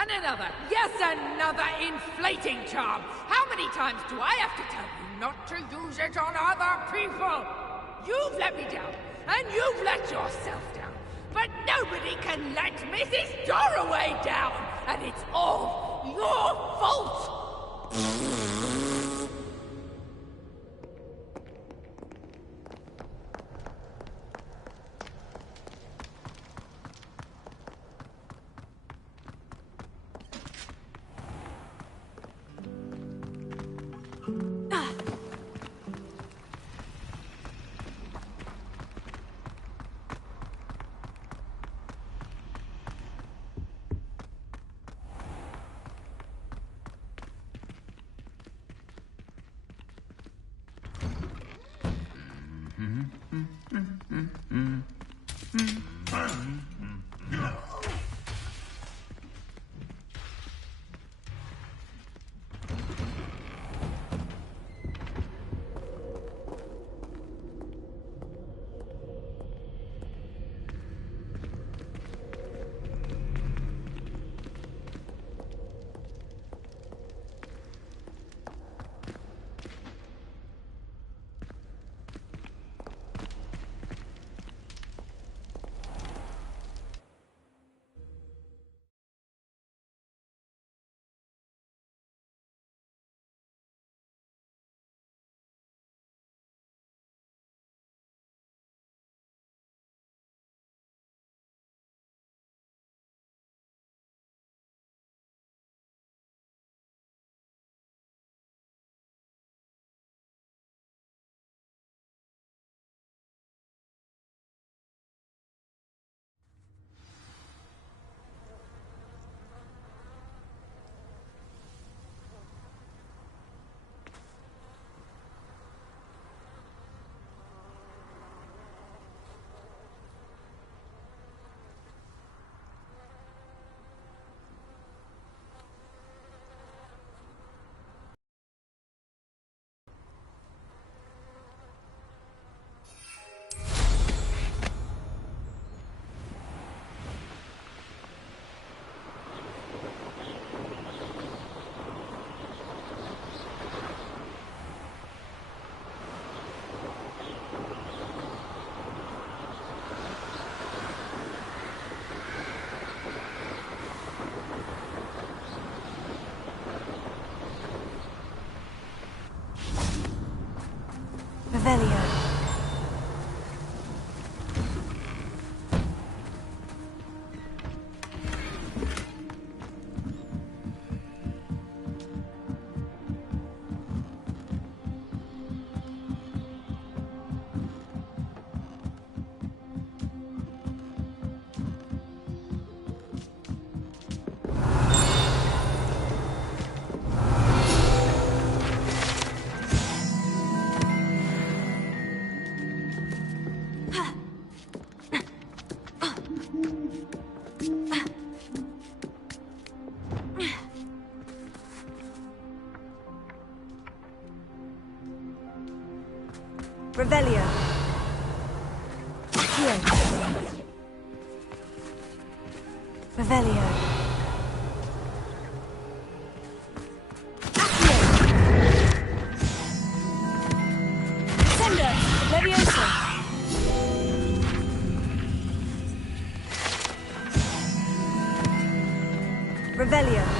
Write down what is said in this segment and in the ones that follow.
And another, yes, another inflating charm. How many times do I have to tell you not to use it on other people? You've let me down, and you've let yourself down. But nobody can let Mrs. Doroway down, and it's all your fault! Revelio. Revelio. Here. Revelio. Sender. Leviosa. Revelio.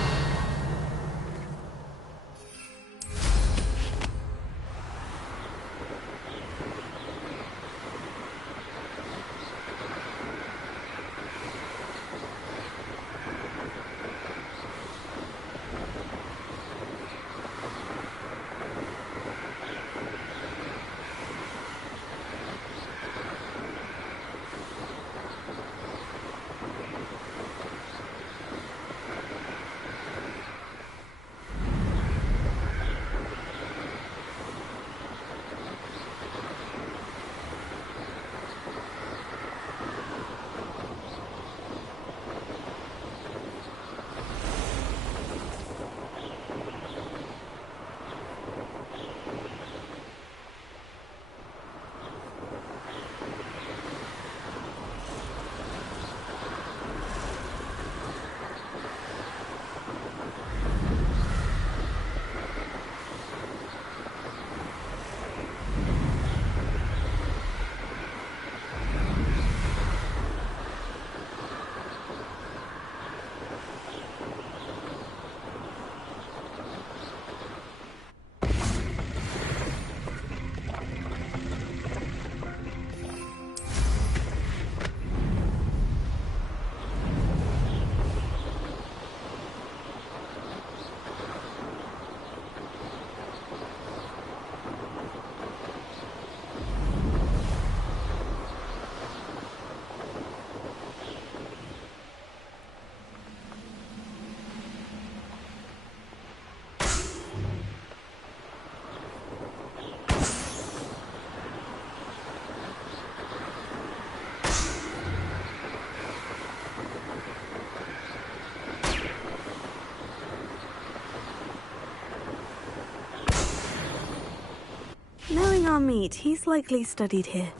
our meat, he's likely studied here.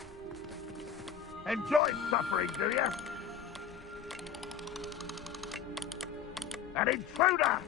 Enjoy suffering, do you? An intruder!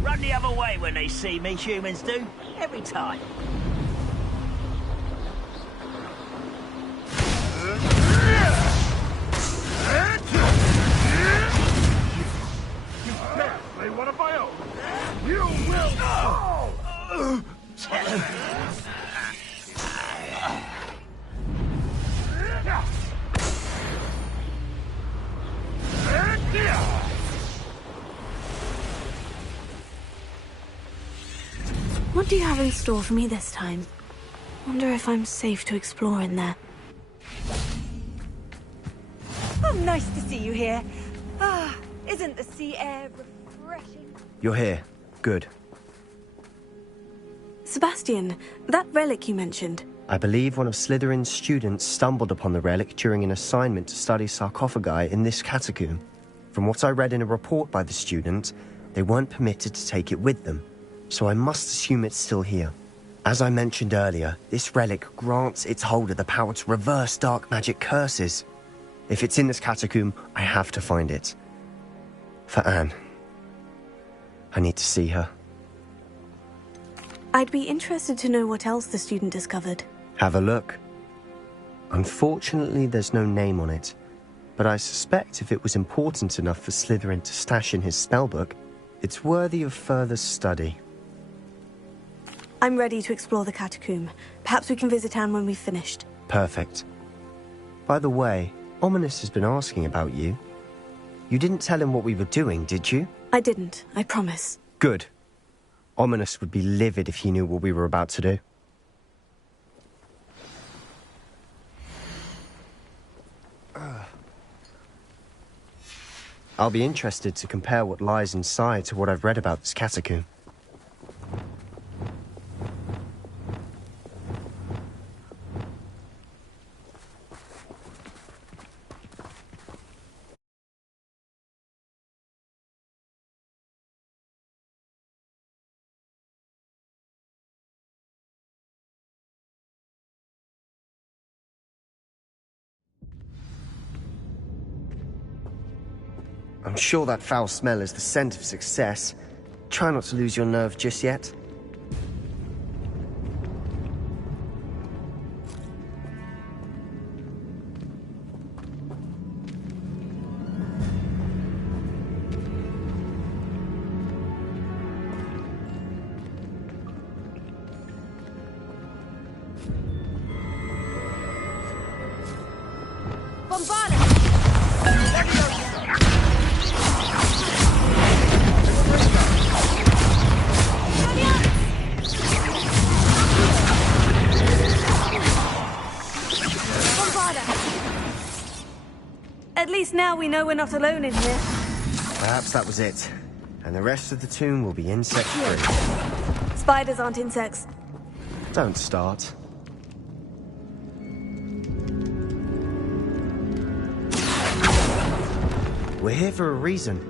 Run the other way when they see me, humans do. Every time. You can't play one of my own. You will. What do you have in store for me this time? Wonder if I'm safe to explore in there. Oh, nice to see you here. Ah, isn't the sea air refreshing? You're here. Good. Sebastian, that relic you mentioned. I believe one of Slytherin's students stumbled upon the relic during an assignment to study sarcophagi in this catacomb. From what I read in a report by the student, they weren't permitted to take it with them, so I must assume it's still here. As I mentioned earlier, this relic grants its holder the power to reverse dark magic curses. If it's in this catacomb, I have to find it. For Anne. I need to see her. I'd be interested to know what else the student discovered. Have a look. Unfortunately, there's no name on it, but I suspect if it was important enough for Slytherin to stash in his spellbook, it's worthy of further study. I'm ready to explore the catacomb. Perhaps we can visit Anne when we've finished. Perfect. By the way, Ominous has been asking about you. You didn't tell him what we were doing, did you? I didn't, I promise. Good. Ominous would be livid if he knew what we were about to do. I'll be interested to compare what lies inside to what I've read about this catacomb. I'm sure that foul smell is the scent of success. Try not to lose your nerve just yet. At least now we know we're not alone in here. Perhaps that was it. And the rest of the tomb will be insect-free. Spiders aren't insects. Don't start. We're here for a reason.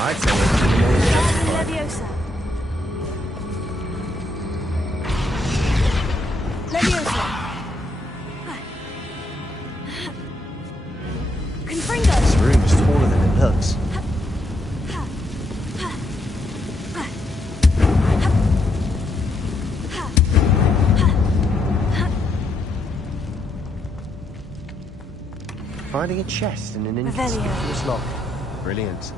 I'd say we're Leviosa. Leviosa. This room is taller than it hooks. Finding a chest in an inconspicuous lock. Brilliant.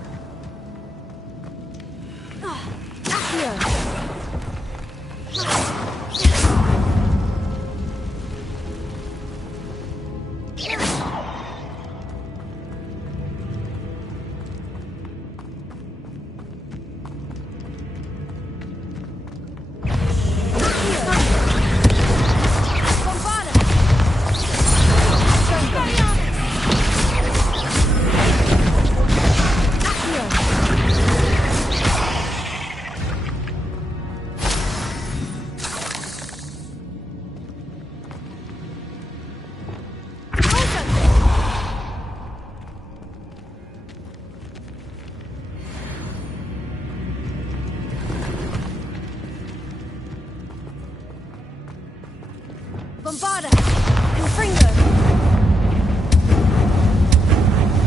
Bombarda! Confringo!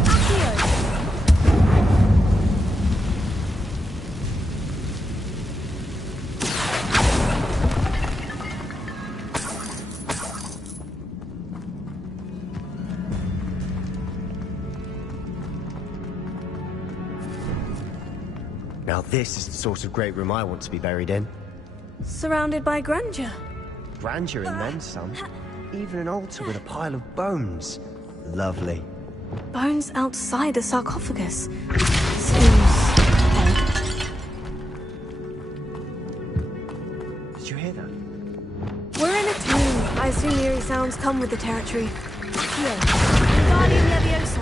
Accio! Now this is the sort of great room I want to be buried in. Surrounded by grandeur. Grandeur and then some. Even an altar with a pile of bones. Lovely. Bones outside a sarcophagus. Seems odd. Did you hear that? We're in a tomb. I assume eerie sounds come with the territory. Accio! Wingardium Leviosa!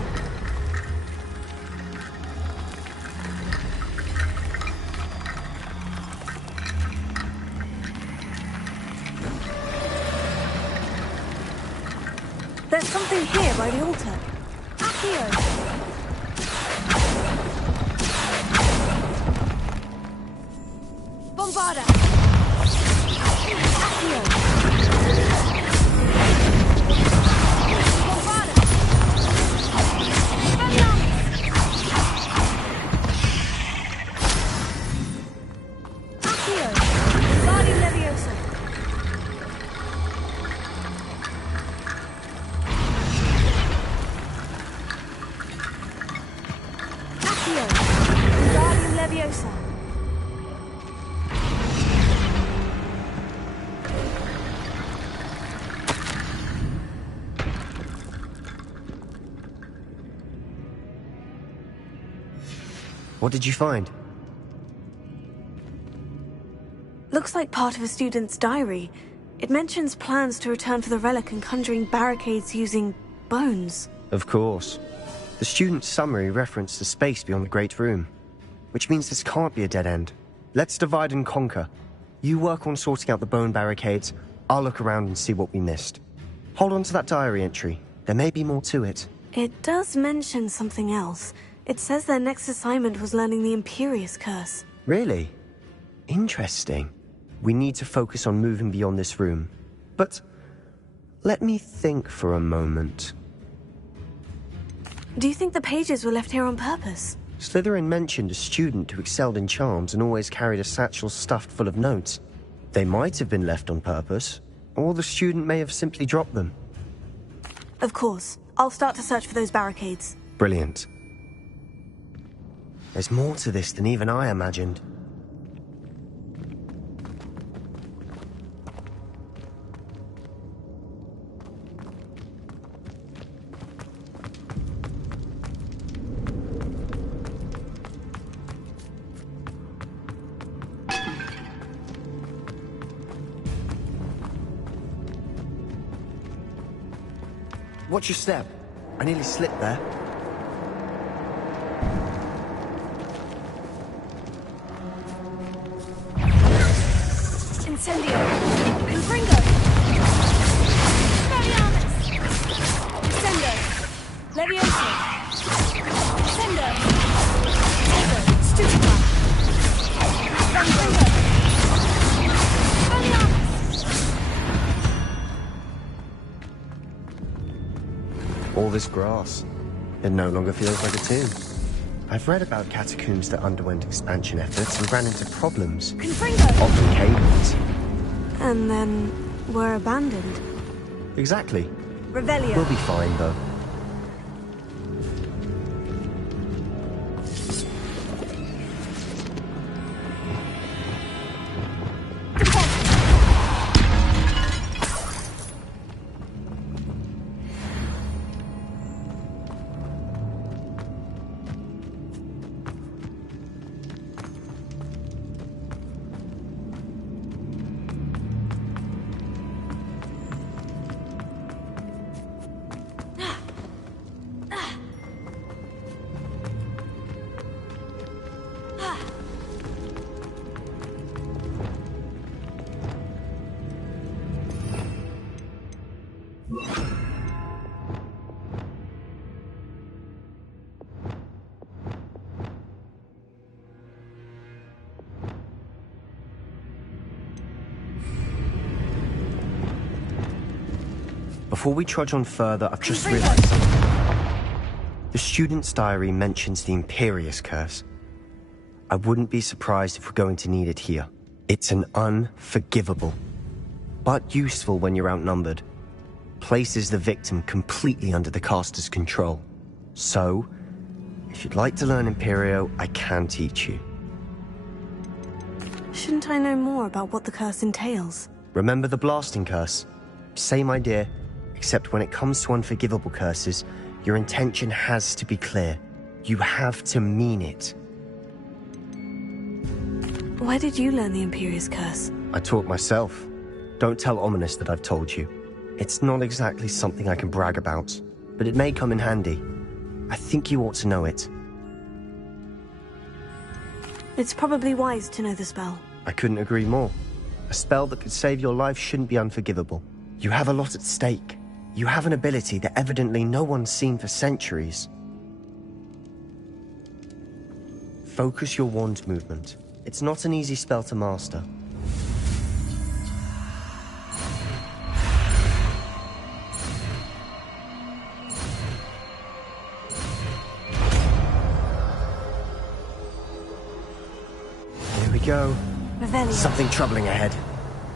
There's something here by the altar. Accio! Bombarda! Accio! Bombarda! Accio! Wingardium Leviosa! Wingardium Leviosa. What did you find? Looks like part of a student's diary. It mentions plans to return for the relic and conjuring barricades using bones. Of course. The student's summary referenced the space beyond the Great Room, which means this can't be a dead end. Let's divide and conquer. You work on sorting out the bone barricades, I'll look around and see what we missed. Hold on to that diary entry. There may be more to it. It does mention something else. It says their next assignment was learning the Imperious Curse. Really? Interesting. We need to focus on moving beyond this room. But let me think for a moment. Do you think the pages were left here on purpose? Slytherin mentioned a student who excelled in charms and always carried a satchel stuffed full of notes. They might have been left on purpose, or the student may have simply dropped them. Of course. I'll start to search for those barricades. Brilliant. There's more to this than even I imagined. Watch your step. I nearly slipped there. Incendio! Confringo! Expelliarmus! Descendo! Leviosa! Descendo! Descendo! Stupefy! Confringo! Expelliarmus! All this grass. It no longer feels like a tomb. I've read about catacombs that underwent expansion efforts and ran into problems. Confringo! Often cave-ins. And then were abandoned. Exactly. Revelio. We'll be fine, though. Before we trudge on further, I've just realized something. The student's diary mentions the Imperious Curse. I wouldn't be surprised if we're going to need it here. It's an unforgivable, but useful when you're outnumbered. Places the victim completely under the caster's control. So, if you'd like to learn Imperio, I can teach you. Shouldn't I know more about what the curse entails? Remember the blasting curse? Same idea, except when it comes to unforgivable curses, your intention has to be clear. You have to mean it. Where did you learn the Imperious Curse? I taught myself. Don't tell Ominous that I've told you. It's not exactly something I can brag about, but it may come in handy. I think you ought to know it. It's probably wise to know the spell. I couldn't agree more. A spell that could save your life shouldn't be unforgivable. You have a lot at stake. You have an ability that evidently no one's seen for centuries. Focus your wand movement. It's not an easy spell to master. Here we go. Revelio. Something troubling ahead.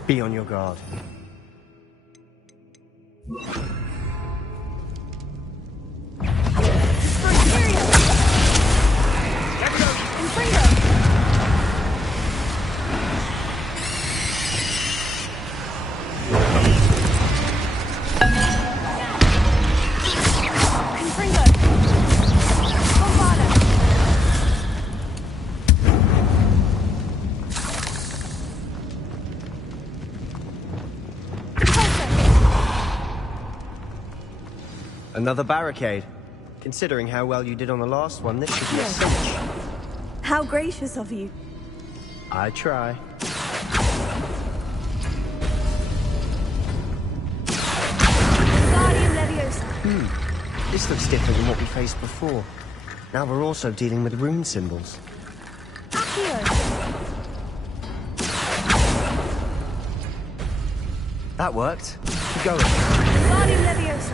Be on your guard. Another barricade. Considering how well you did on the last one, this should be a cinch. How gracious of you. I try. Guardian Leviosa. This looks different than what we faced before. Now we're also dealing with rune symbols. Accio. That worked. Keep going. Guardian Leviosa.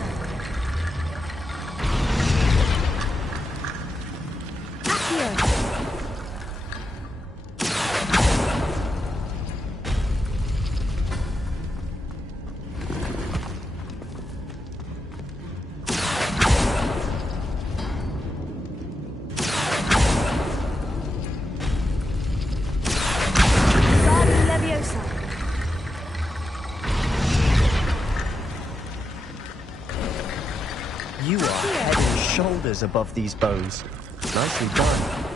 You are head and shoulders above these bows. Nicely done.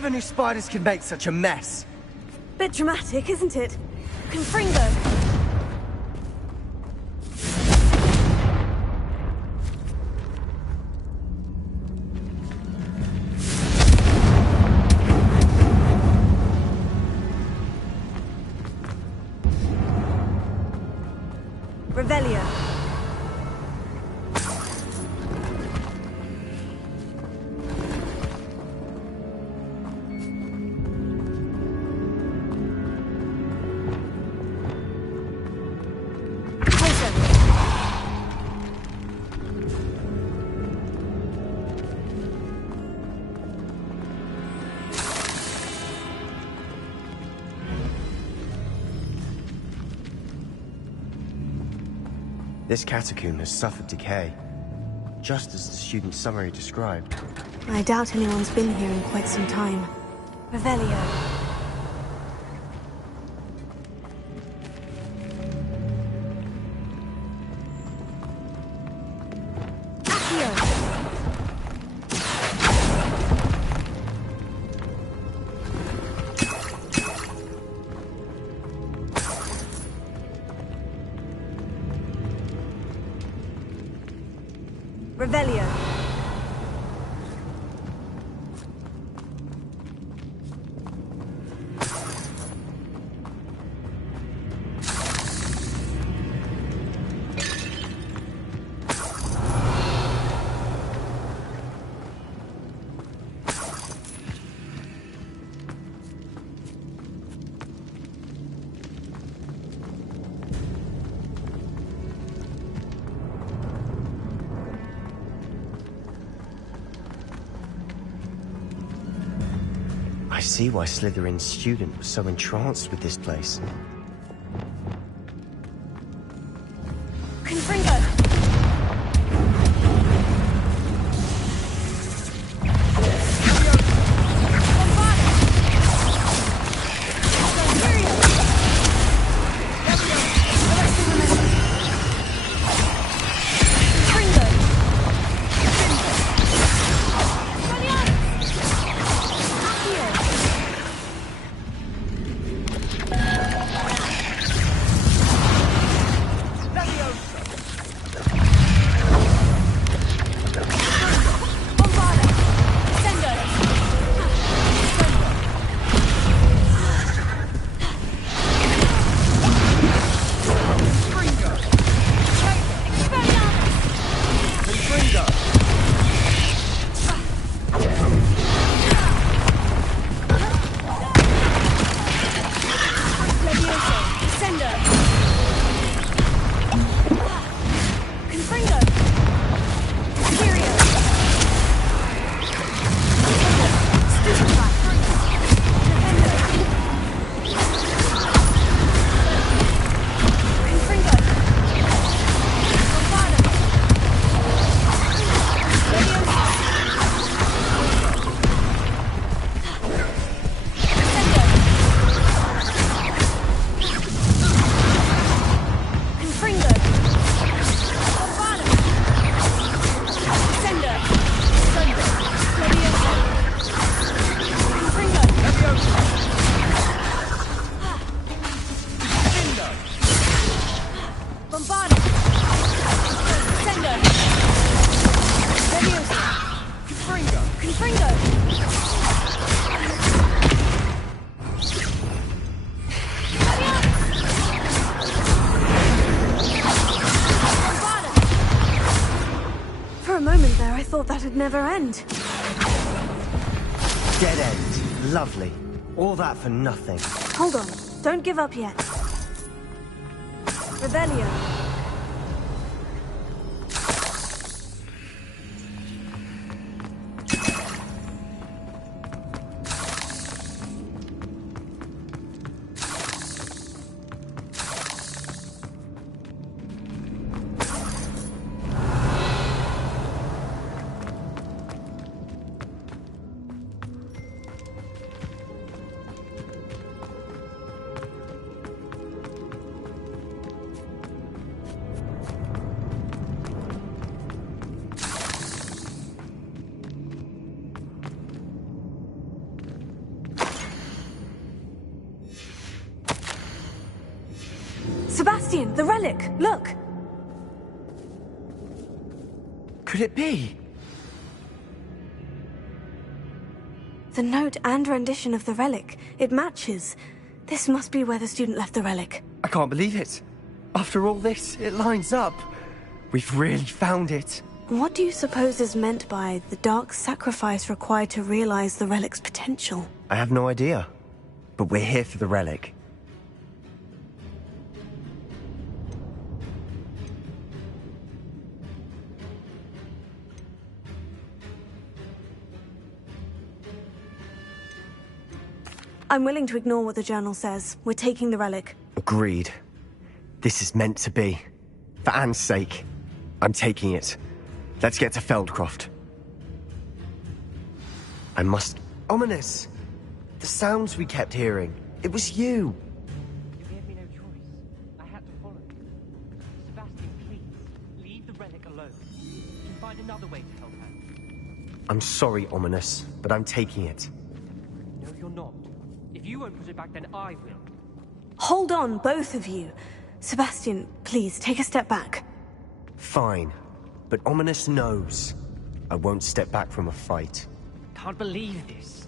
never knew spiders could make such a mess. Bit dramatic, isn't it? Confringo! Revelio. This catacomb has suffered decay, just as the student summary described. I doubt anyone's been here in quite some time. Revelio. Revelio. I see why Slytherin's student was so entranced with this place. Confringo! Thought that'd never end. Dead end. Lovely. All that for nothing. Hold on. Don't give up yet. Revelio. Sebastian, the relic! Look! Could it be? The note and rendition of the relic. It matches. This must be where the student left the relic. I can't believe it. After all this, it lines up. We've really found it. What do you suppose is meant by the dark sacrifice required to realize the relic's potential? I have no idea. But we're here for the relic. I'm willing to ignore what the journal says. We're taking the relic. Agreed. This is meant to be. For Anne's sake. I'm taking it. Let's get to Feldcroft. I must... Ominous! The sounds we kept hearing. It was you. You gave me no choice. I had to follow you. Sebastian, please, leave the relic alone. You can find another way to help Anne. I'm sorry, Ominous, but I'm taking it. No, you're not. If you won't put it back, then I will. Hold on, both of you. Sebastian, please, take a step back. Fine. But Ominous knows. I won't step back from a fight. Can't believe this.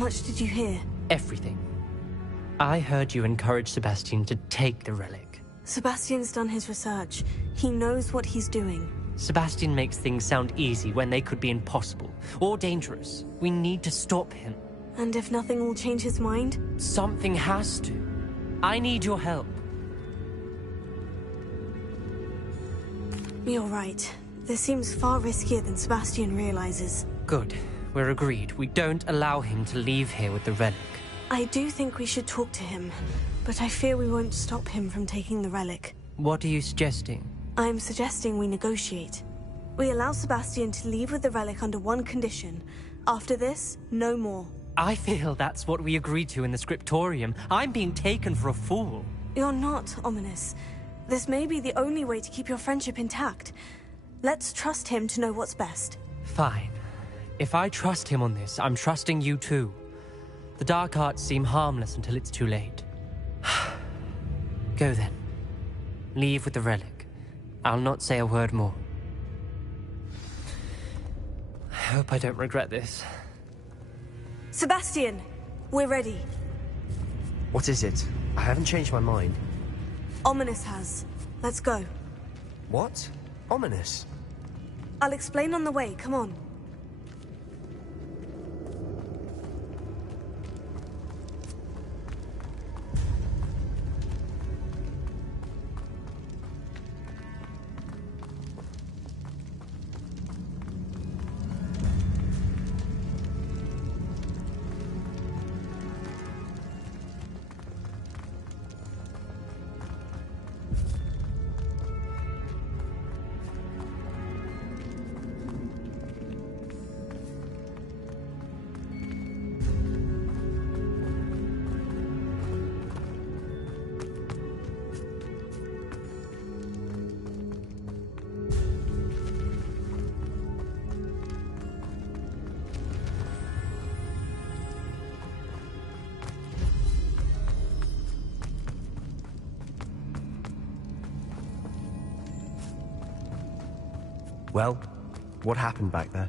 much did you hear? Everything. I heard you encourage Sebastian to take the relic. Sebastian's done his research. He knows what he's doing. Sebastian makes things sound easy when they could be impossible or dangerous. We need to stop him. And if nothing will change his mind? Something has to. I need your help. You're right. This seems far riskier than Sebastian realizes. Good. We're agreed. We don't allow him to leave here with the relic. I do think we should talk to him, but I fear we won't stop him from taking the relic. What are you suggesting? I'm suggesting we negotiate. We allow Sebastian to leave with the relic under one condition. After this, no more. I feel that's what we agreed to in the scriptorium. I'm being taken for a fool. You're not, Ominous. This may be the only way to keep your friendship intact. Let's trust him to know what's best. Fine. If I trust him on this, I'm trusting you too. The dark arts seem harmless until it's too late. Go then. Leave with the relic. I'll not say a word more. I hope I don't regret this. Sebastian! We're ready. What is it? I haven't changed my mind. Ominous has. Let's go. What? Ominous? I'll explain on the way, come on. Well, what happened back there?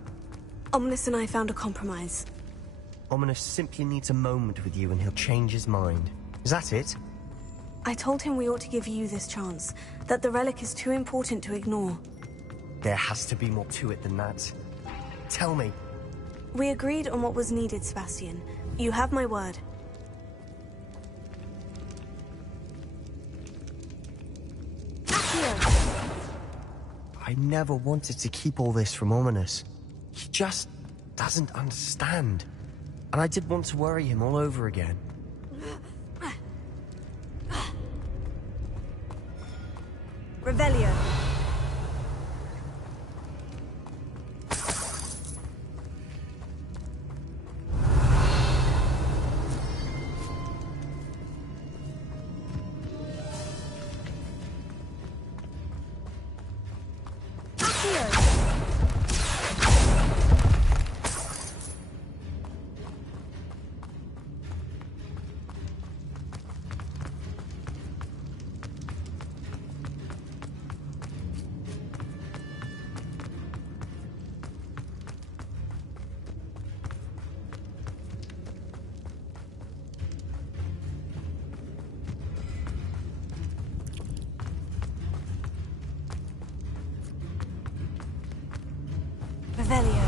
Ominous and I found a compromise. Ominous simply needs a moment with you and he'll change his mind. Is that it? I told him we ought to give you this chance, that the relic is too important to ignore. There has to be more to it than that. Tell me. We agreed on what was needed, Sebastian. You have my word. I never wanted to keep all this from Ominous. He just doesn't understand. And I did want to worry him all over again. Revelio. Revelio.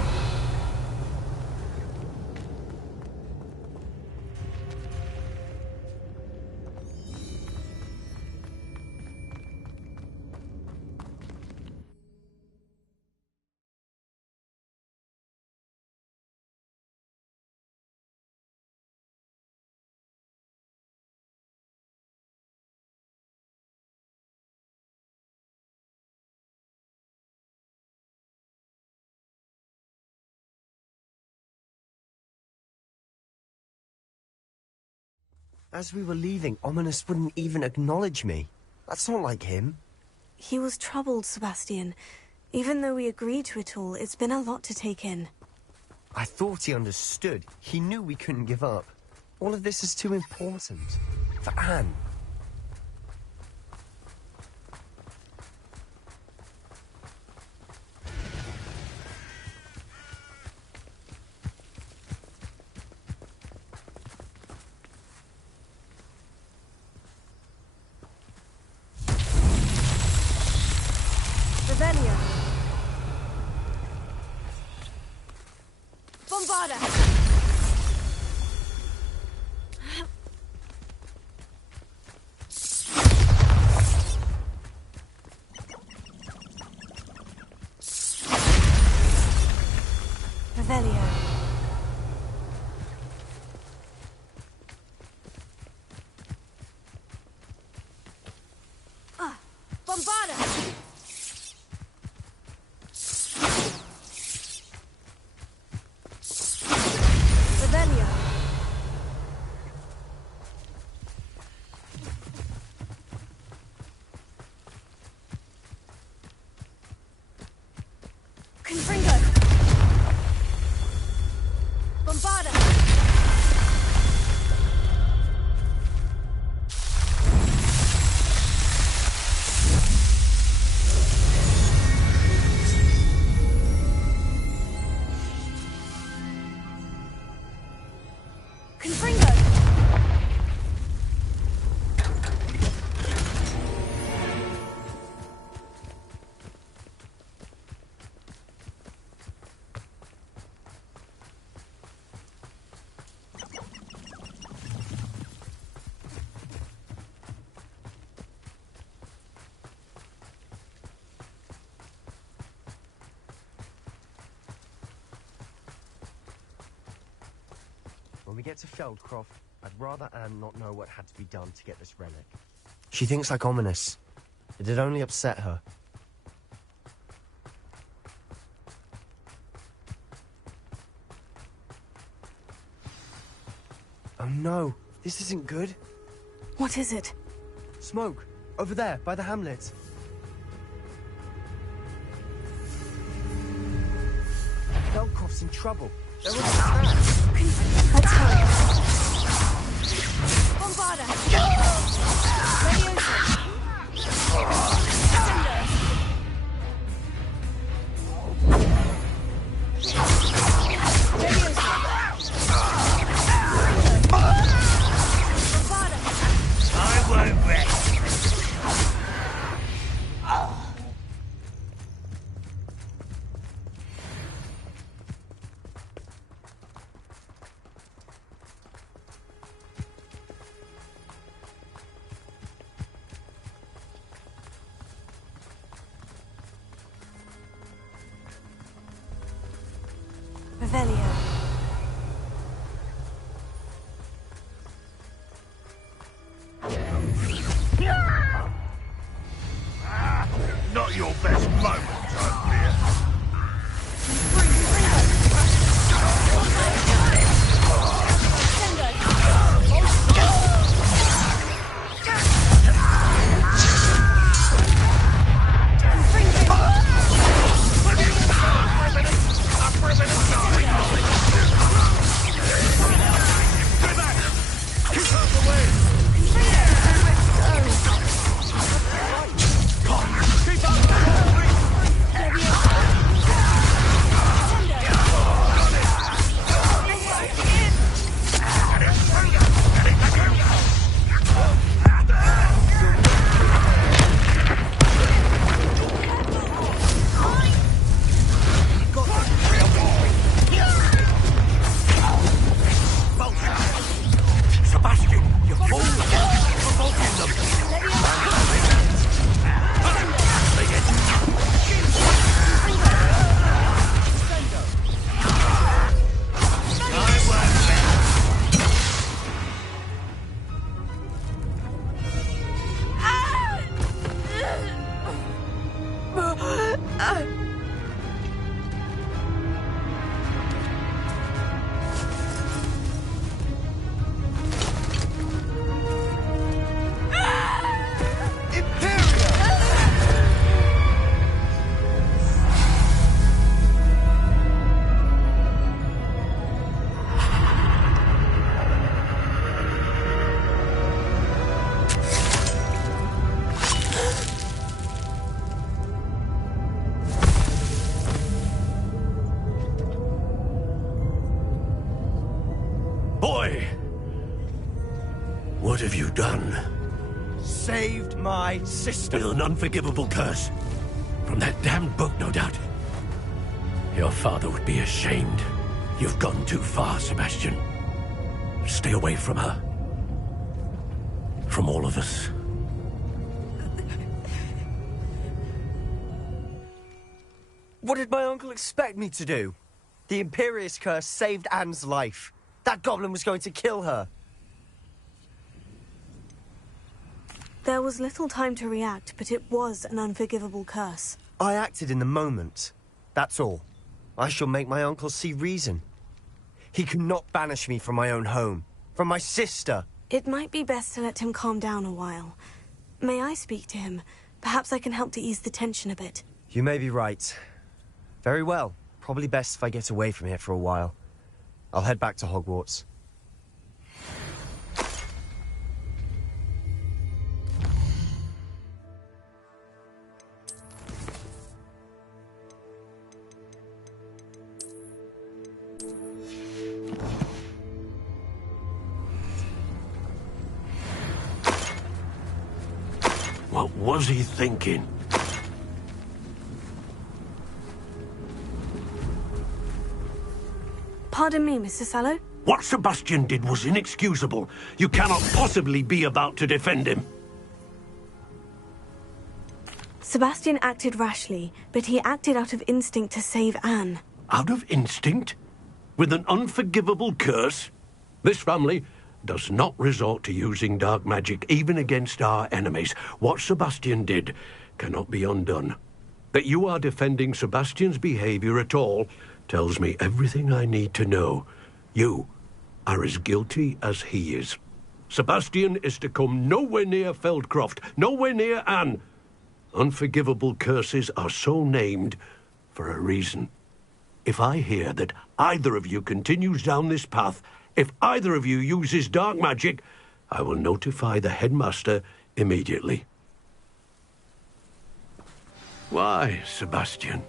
As we were leaving, Ominous wouldn't even acknowledge me. That's not like him. He was troubled, Sebastian. Even though we agreed to it all, it's been a lot to take in. I thought he understood. He knew we couldn't give up. All of this is too important. For Anne. Bombarda! Revelio. Bombarda! Revelio. Confringo. Bombarda. Confringo. When we get to Feldcroft, I'd rather Anne not know what had to be done to get this relic. She thinks like ominous. It'd only upset her. Oh no, this isn't good. What is it? Smoke, over there, by the hamlet. Feldcroft's in trouble. They're under attack. Let's hurry. Bombarda! Leviosa! I won't rest. Revelio. Not your best moment, I fear. Boy! What have you done? Saved my sister. With an unforgivable curse. From that damned book, no doubt. Your father would be ashamed. You've gone too far, Sebastian. Stay away from her. From all of us. What did my uncle expect me to do? The Imperious curse saved Anne's life. That goblin was going to kill her. There was little time to react, but it was an unforgivable curse. I acted in the moment. That's all. I shall make my uncle see reason. He cannot banish me from my own home. From my sister. It might be best to let him calm down a while. May I speak to him? Perhaps I can help to ease the tension a bit. You may be right. Very well. Probably best if I get away from here for a while. I'll head back to Hogwarts. What was he thinking? Pardon me, Mr. Sallow? What Sebastian did was inexcusable. You cannot possibly be about to defend him. Sebastian acted rashly, but he acted out of instinct to save Anne. Out of instinct? With an unforgivable curse? This family does not resort to using dark magic even against our enemies. What Sebastian did cannot be undone. That you are defending Sebastian's behavior at all tells me everything I need to know. You are as guilty as he is. Sebastian is to come nowhere near Feldcroft, nowhere near Anne. Unforgivable curses are so named for a reason. If I hear that either of you continues down this path, if either of you uses dark magic, I will notify the headmaster immediately. Why, Sebastian?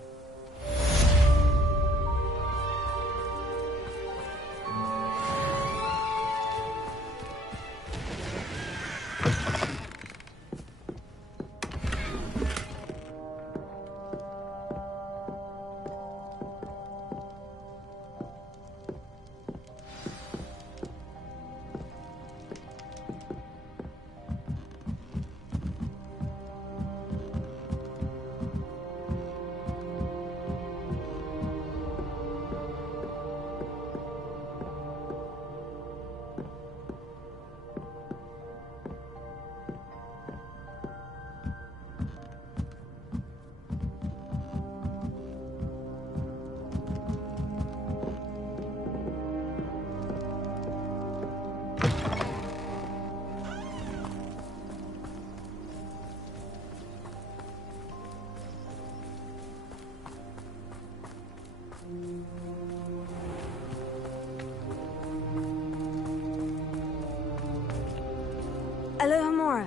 Aloha Mora.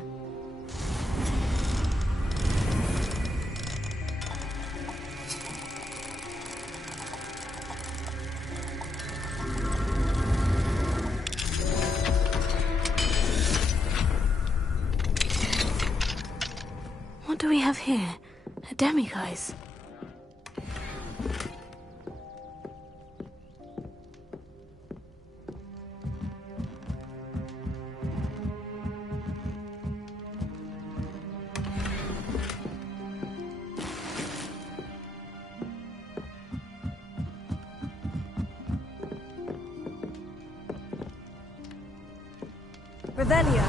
What do we have here? A demiguise. Revelio.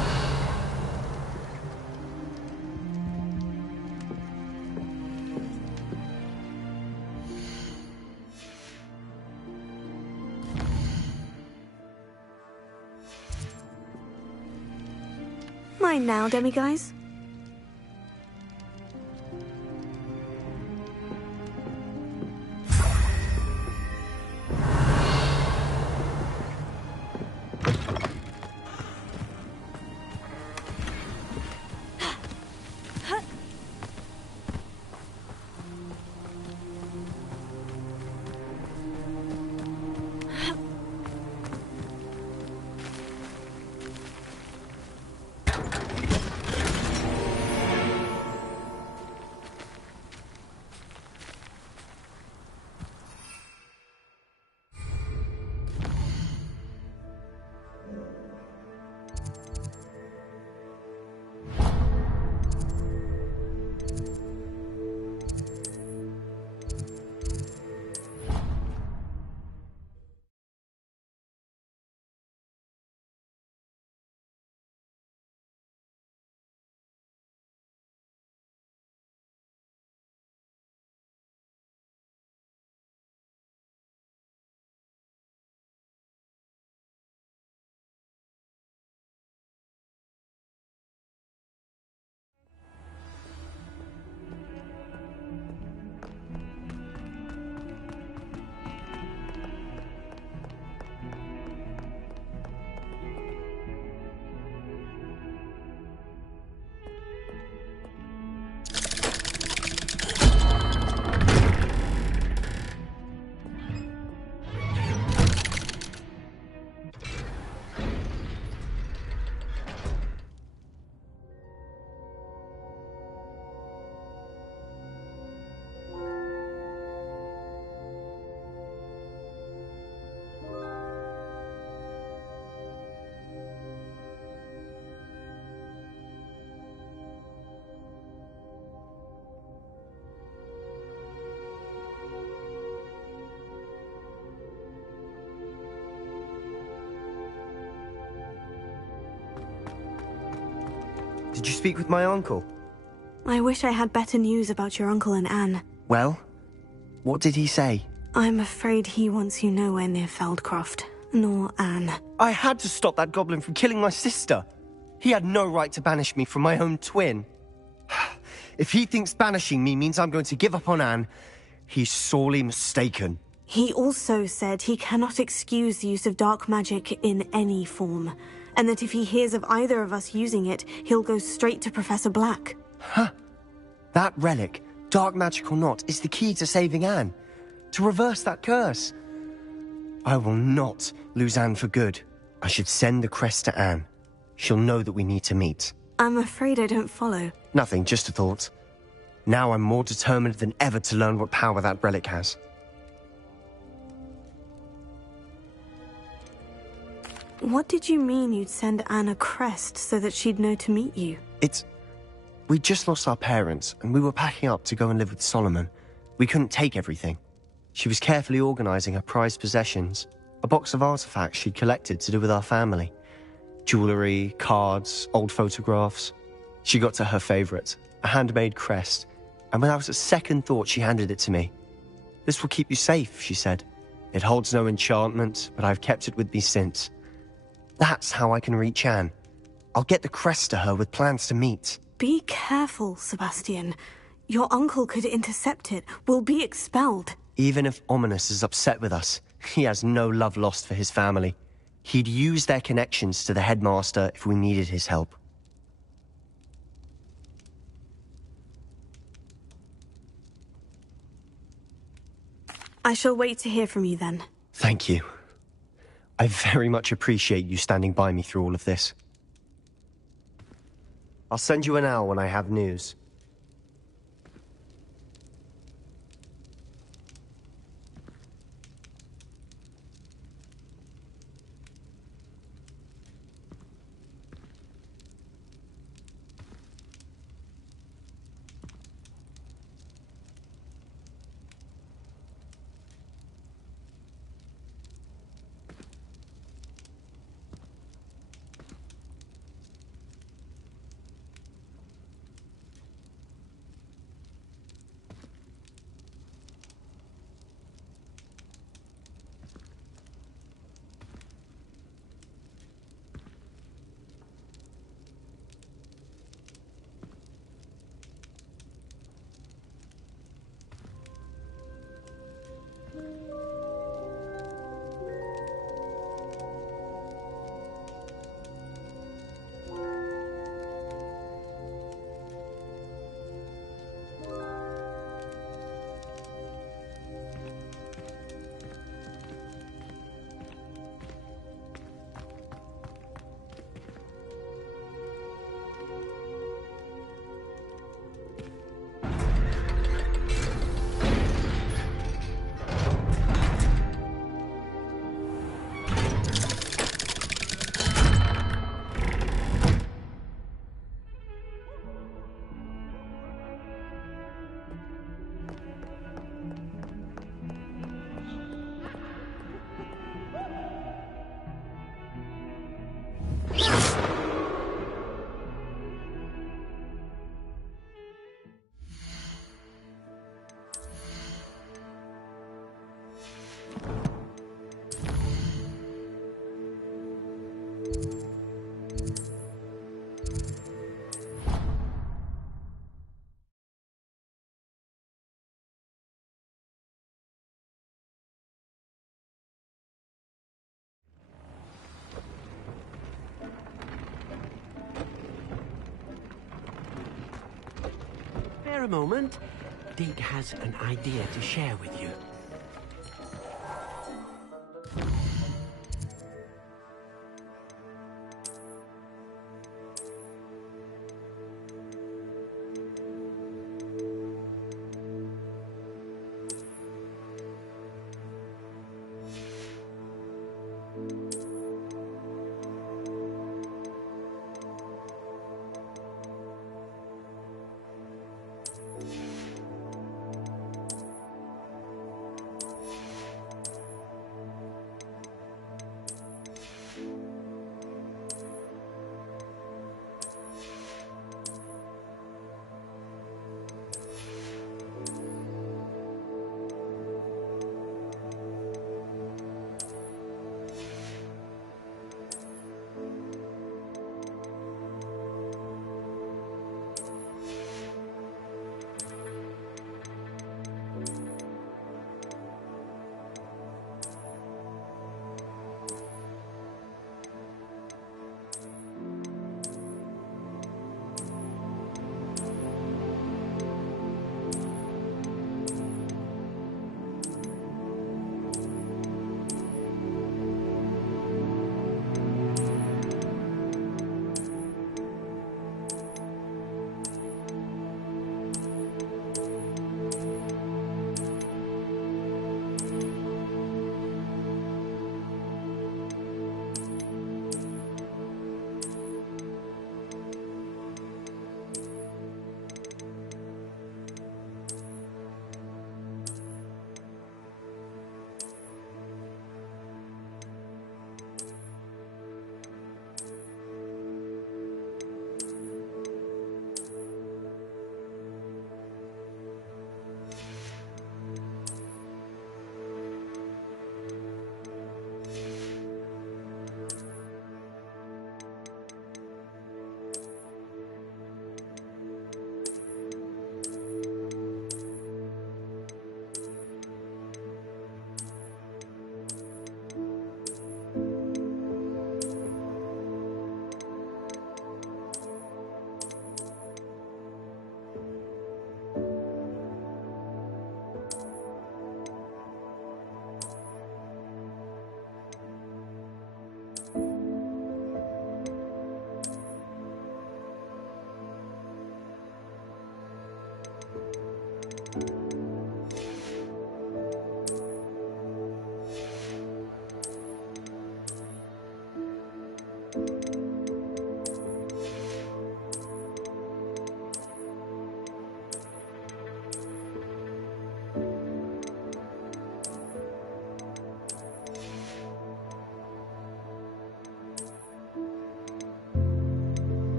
Mine now, demiguise. Did you speak with my uncle? I wish I had better news about your uncle and Anne. Well, what did he say? I'm afraid he wants you nowhere near Feldcroft, nor Anne. I had to stop that goblin from killing my sister. He had no right to banish me from my own twin. If he thinks banishing me means I'm going to give up on Anne, he's sorely mistaken. He also said he cannot excuse the use of dark magic in any form, and that if he hears of either of us using it, he'll go straight to Professor Black. Huh. That relic, dark magic or not, is the key to saving Anne. To reverse that curse. I will not lose Anne for good. I should send the crest to Anne. She'll know that we need to meet. I'm afraid I don't follow. Nothing, just a thought. Now I'm more determined than ever to learn what power that relic has. What did you mean you'd send Anne a crest so that she'd know to meet you? We just lost our parents, and we were packing up to go and live with Solomon. We couldn't take everything. She was carefully organizing her prized possessions, a box of artifacts she'd collected to do with our family. Jewelry, cards, old photographs. She got to her favorite, a handmade crest, and without a second thought she handed it to me. "This will keep you safe," she said. "It holds no enchantment, but I've kept it with me since. That's how I can reach Anne. I'll get the crest to her with plans to meet." Be careful, Sebastian. Your uncle could intercept it. We'll be expelled. Even if Ominous is upset with us, he has no love lost for his family. He'd use their connections to the headmaster if we needed his help. I shall wait to hear from you then. Thank you. I very much appreciate you standing by me through all of this. I'll send you an owl when I have news. Spare a moment. Dig has an idea to share with you.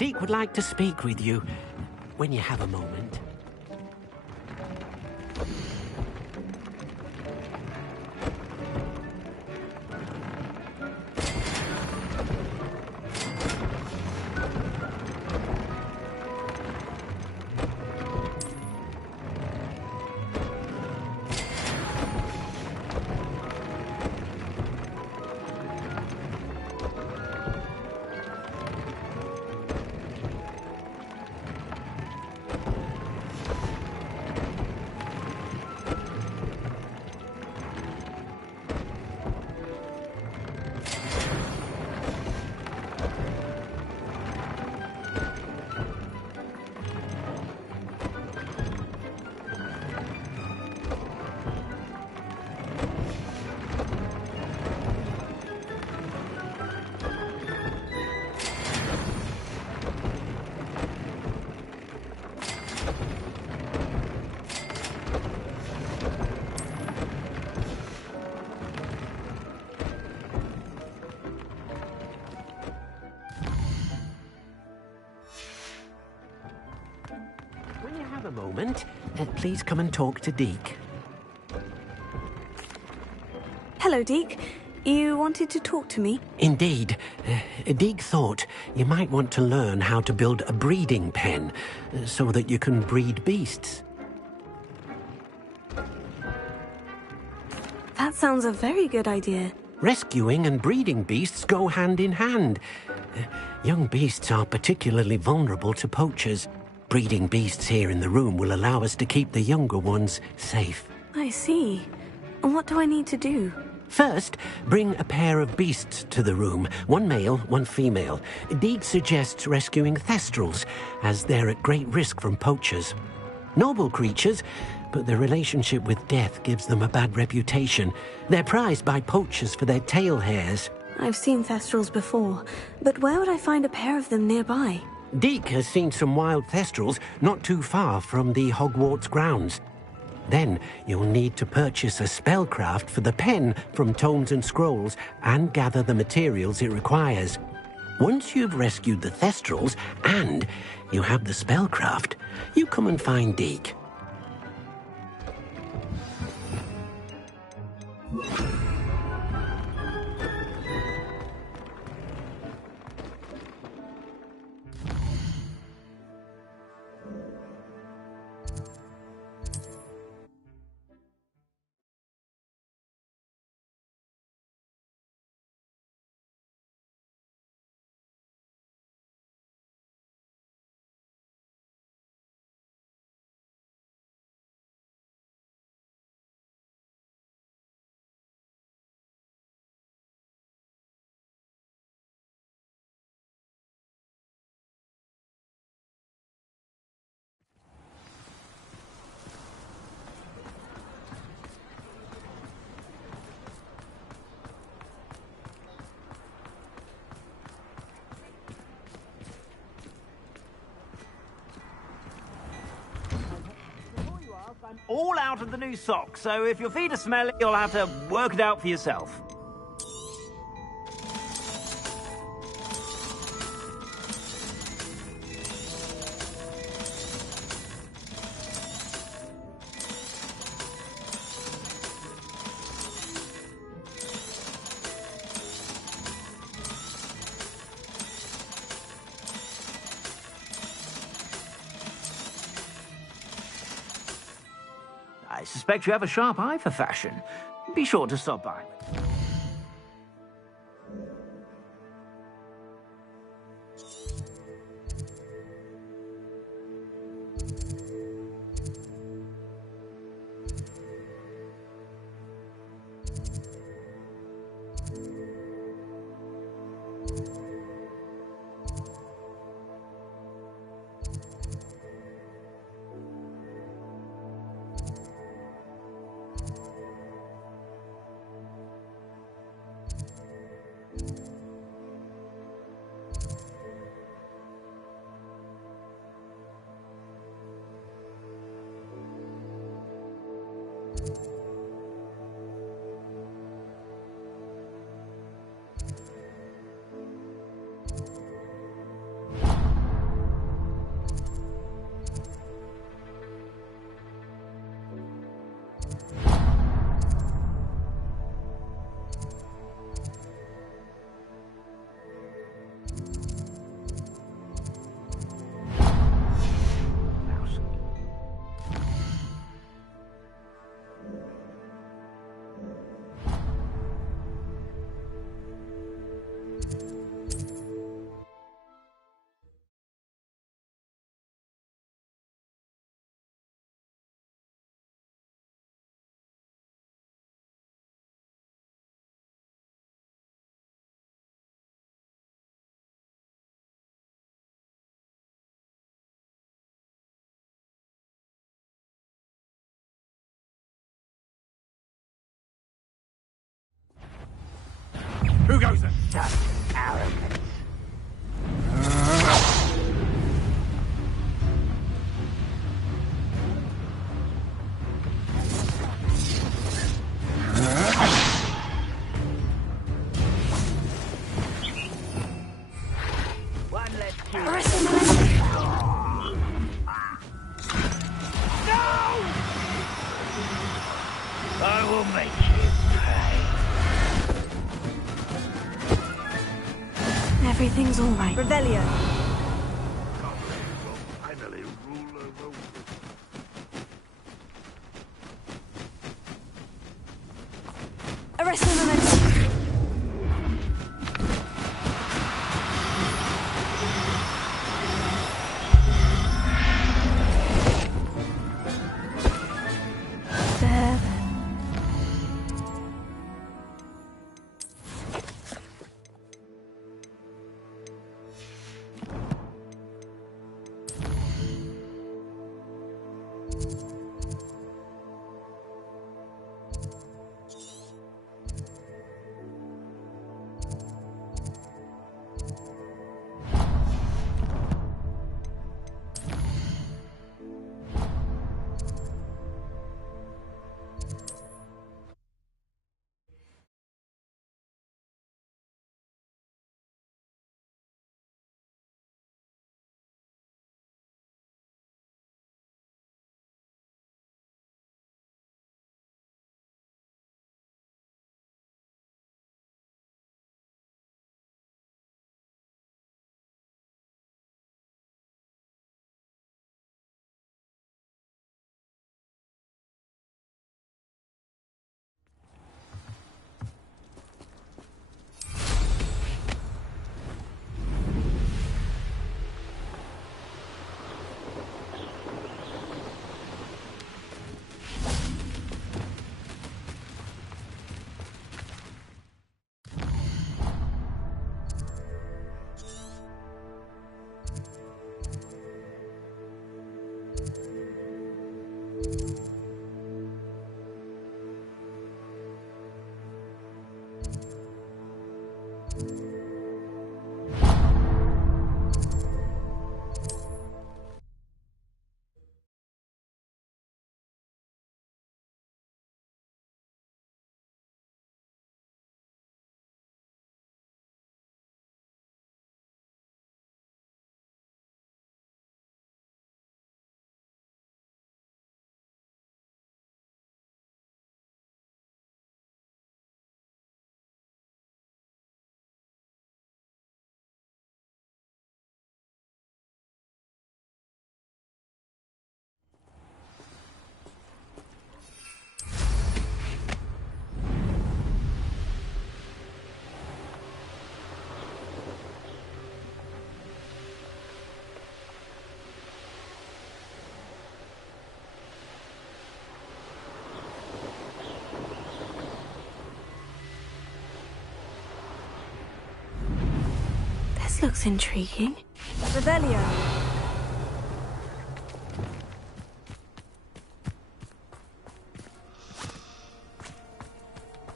Deke would like to speak with you when you have a moment. When you have a moment, please come and talk to Deke. Hello, Deke. You wanted to talk to me? Indeed. Deke thought you might want to learn how to build a breeding pen so that you can breed beasts. That's sounds a very good idea. Rescuing and breeding beasts go hand in hand. Young beasts are particularly vulnerable to poachers. Breeding beasts here in the room will allow us to keep the younger ones safe. I see. And what do I need to do? First, bring a pair of beasts to the room. One male, one female. Deeg suggests rescuing thestrals, as they're at great risk from poachers. Noble creatures, but their relationship with death gives them a bad reputation. They're prized by poachers for their tail hairs. I've seen thestrals before, but where would I find a pair of them nearby? Deek has seen some wild thestrals not too far from the Hogwarts grounds. Then you'll need to purchase a spellcraft for the pen from Tomes and Scrolls and gather the materials it requires. Once you've rescued the thestrals and you have the spellcraft, you come and find Deek. I'm all out of the new socks, so if your feet are smelly, you'll have to work it out for yourself. I suspect you have a sharp eye for fashion. Be sure to stop by. Who goes there? Just arrogance. One less cue. No! I will make you pay. Everything's all right. Revelio. Finally rule over. Arrest the momentum. There, then. This looks intriguing. Revelio.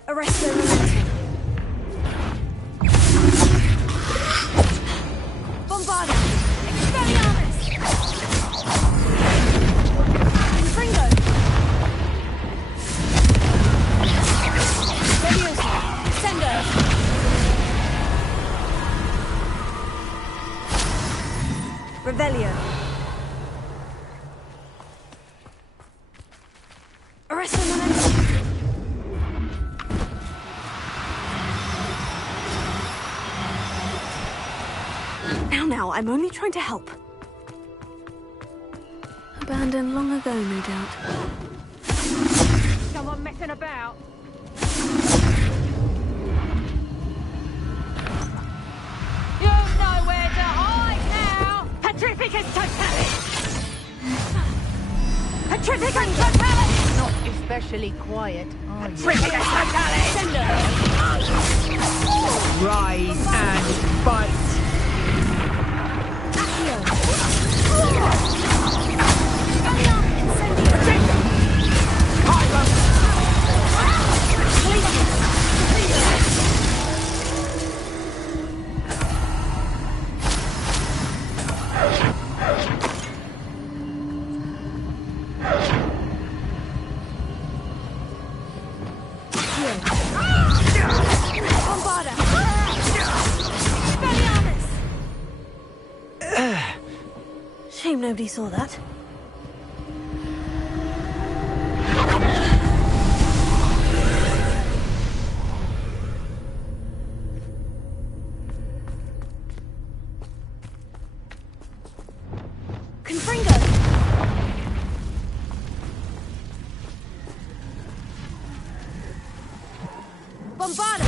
Arrest the momentum. Bombarda. Expelliarmus. Fringo. Leviosa. Sendo. Revelio. Arrest the momentum. Now, I'm only trying to help. Abandoned long ago, no doubt. Someone messing about. You've nowhere to hide now! Petrificus totalis! Petrificus totalis! Not especially quiet, are you? Petrificus totalis! Rise and bite! Shame nobody saw that. Bombarda!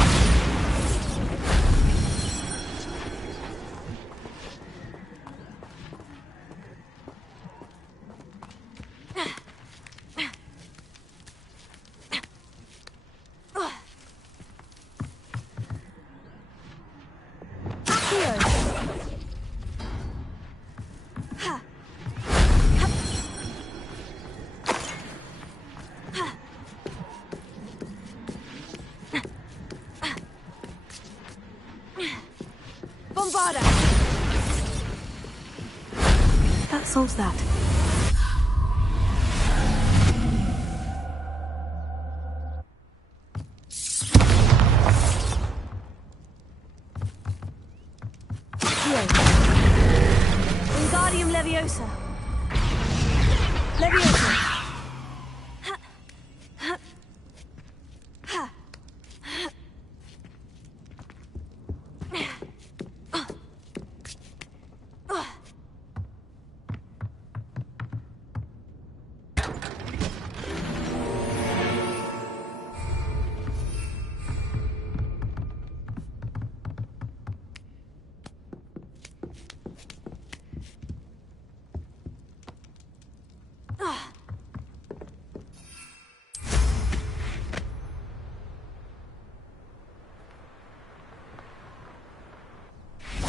Bombarda! That solves that. Wingardium Leviosa. Leviosa.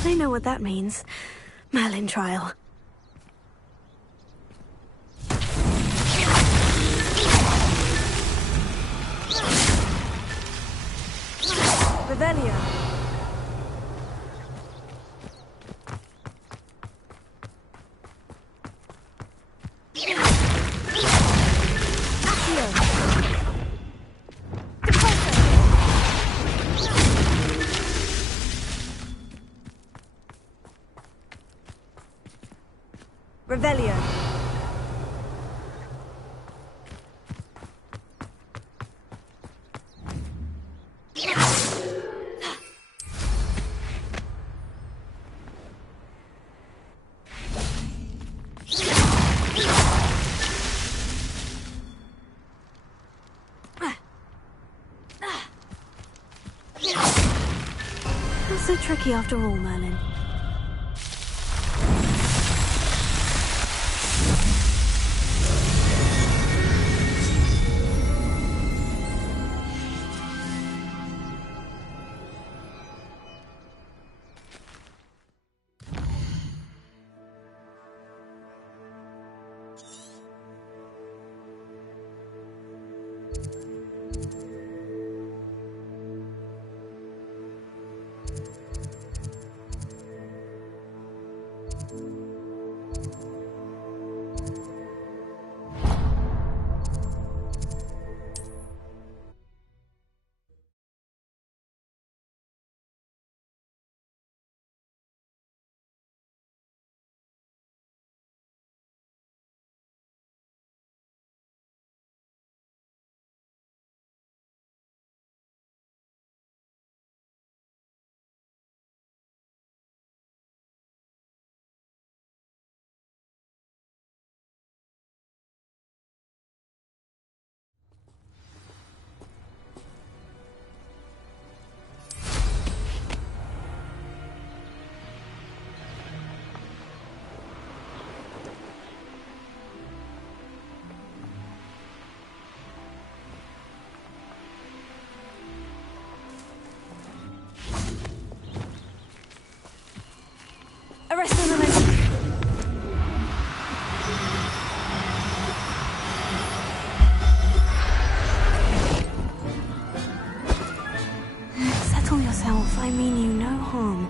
I know what that means. Merlin trial. Revelio. Revelio. Not so tricky after all, Merlin. Arrest the momentum. Settle yourself. I mean you no harm.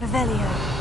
Revelio.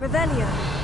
Revelio.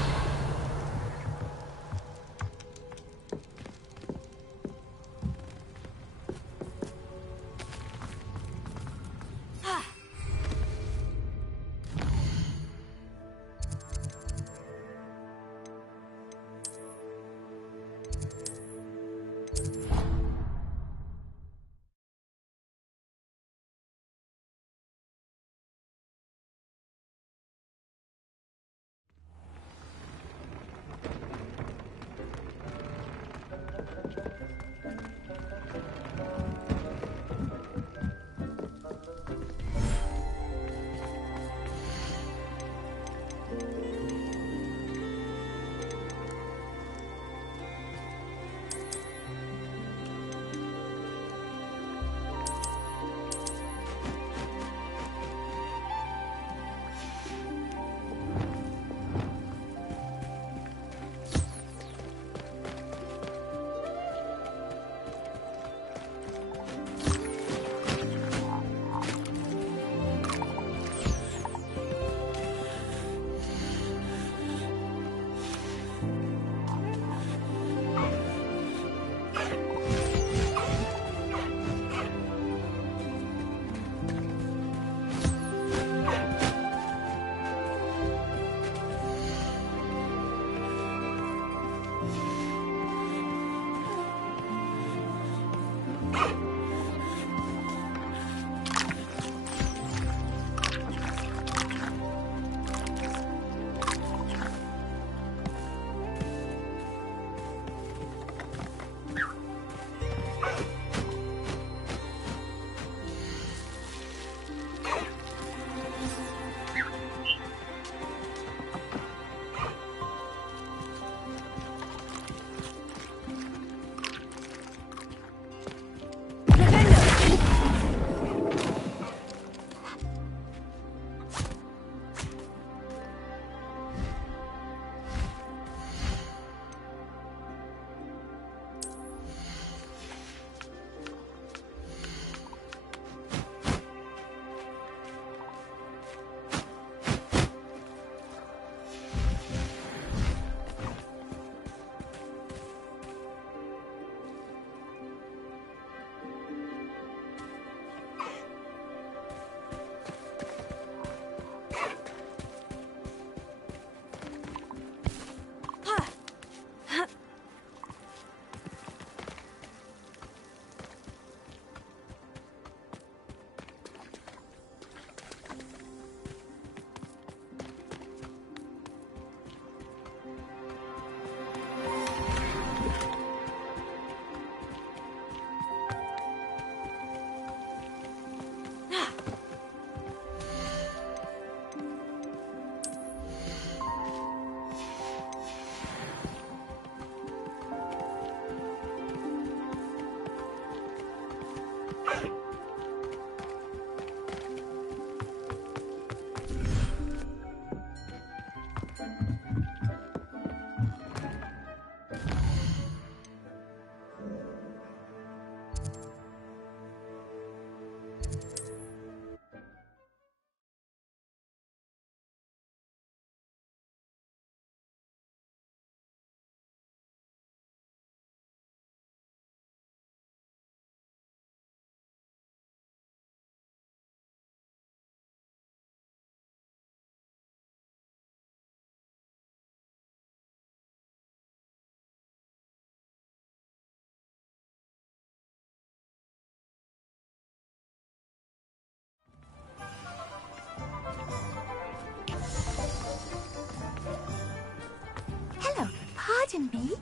question me?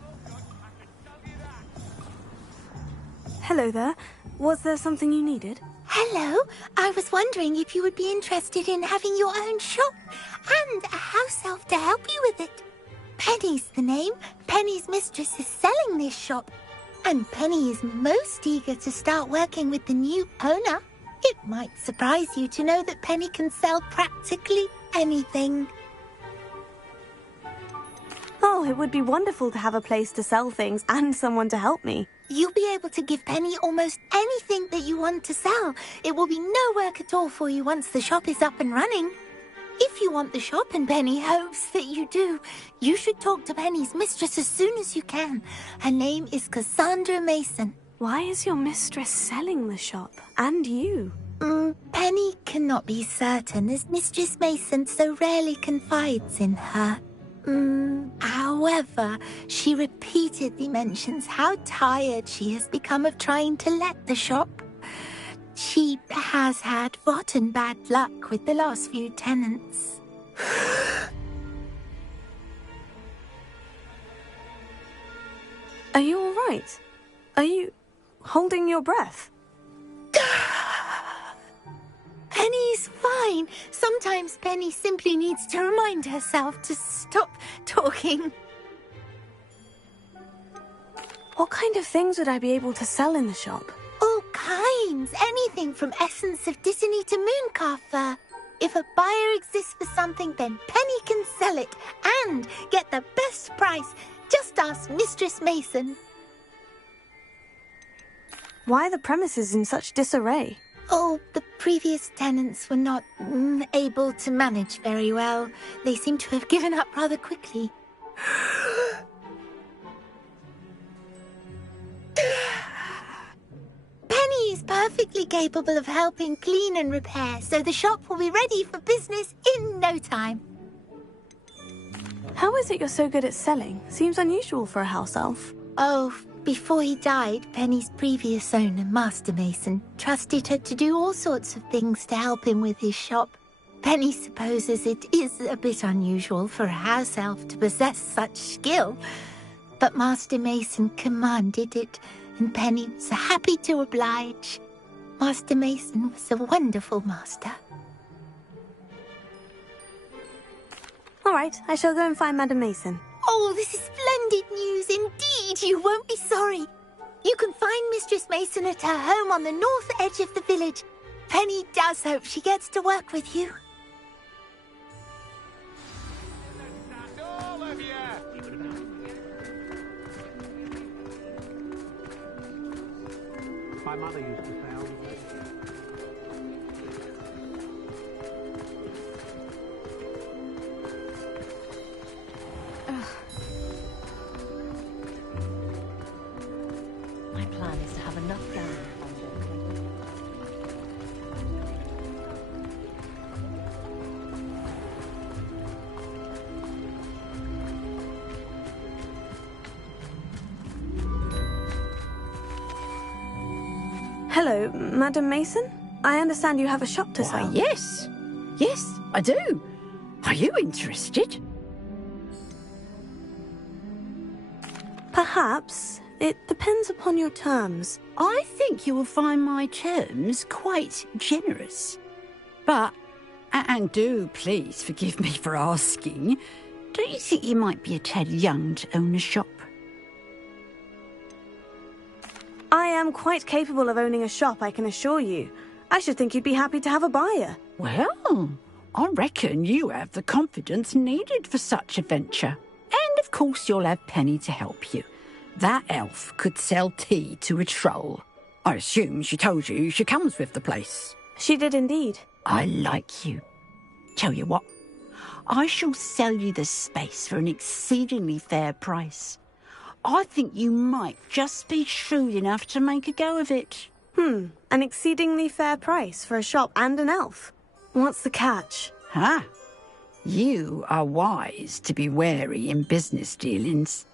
Hello there. Was there something you needed? Hello, I was wondering if you would be interested in having your own shop and a house elf to help you with it. Penny's the name. Penny's mistress is selling this shop, and Penny is most eager to start working with the new owner. It might surprise you to know that Penny can sell practically anything. Oh, it would be wonderful to have a place to sell things and someone to help me. You'll be able to give Penny almost anything that you want to sell. It will be no work at all for you once the shop is up and running. If you want the shop, and Penny hopes that you do, you should talk to Penny's mistress as soon as you can. Her name is Cassandra Mason. Why is your mistress selling the shop? And you? Penny cannot be certain, as Mistress Mason so rarely confides in her. However, she repeatedly mentions how tired she has become of trying to let the shop. She has had rotten bad luck with the last few tenants. Are you all right? Are you holding your breath? Penny's fine. Sometimes Penny simply needs to remind herself to stop talking. What kind of things would I be able to sell in the shop? All kinds. Anything from essence of Disney to mooncar fur. If a buyer exists for something, then Penny can sell it and get the best price. Just ask Mistress Mason. Why are the premises in such disarray? Oh, the previous tenants were not able to manage very well. They seem to have given up rather quickly. Penny is perfectly capable of helping clean and repair, so the shop will be ready for business in no time. How is it you're so good at selling? Seems unusual for a house elf. Oh, before he died, Penny's previous owner, Master Mason, trusted her to do all sorts of things to help him with his shop. Penny supposes it is a bit unusual for a house elf to possess such skill, but Master Mason commanded it, and Penny was happy to oblige. Master Mason was a wonderful master. All right, I shall go and find Madam Mason. Oh, this is splendid news indeed. You won't be sorry. You can find Mistress Mason at her home on the north edge of the village. Penny does hope she gets to work with you. All of you! My mother used to say, My plan is to have enough gas. Hello, Madam Mason? I understand you have a shop to sell. Yes. Yes, I do. Are you interested? Perhaps. It depends upon your terms. I think you will find my terms quite generous. But, and do please forgive me for asking, do you think you might be a tad young to own a shop? I am quite capable of owning a shop, I can assure you. I should think you'd be happy to have a buyer. Well, I reckon you have the confidence needed for such a venture. And of course you'll have Penny to help you. That elf could sell tea to a troll. I assume she told you she comes with the place. She did indeed. I like you. Tell you what, I shall sell you the space for an exceedingly fair price. I think you might just be shrewd enough to make a go of it. An exceedingly fair price for a shop and an elf. What's the catch? Ah, you are wise to be wary in business dealings.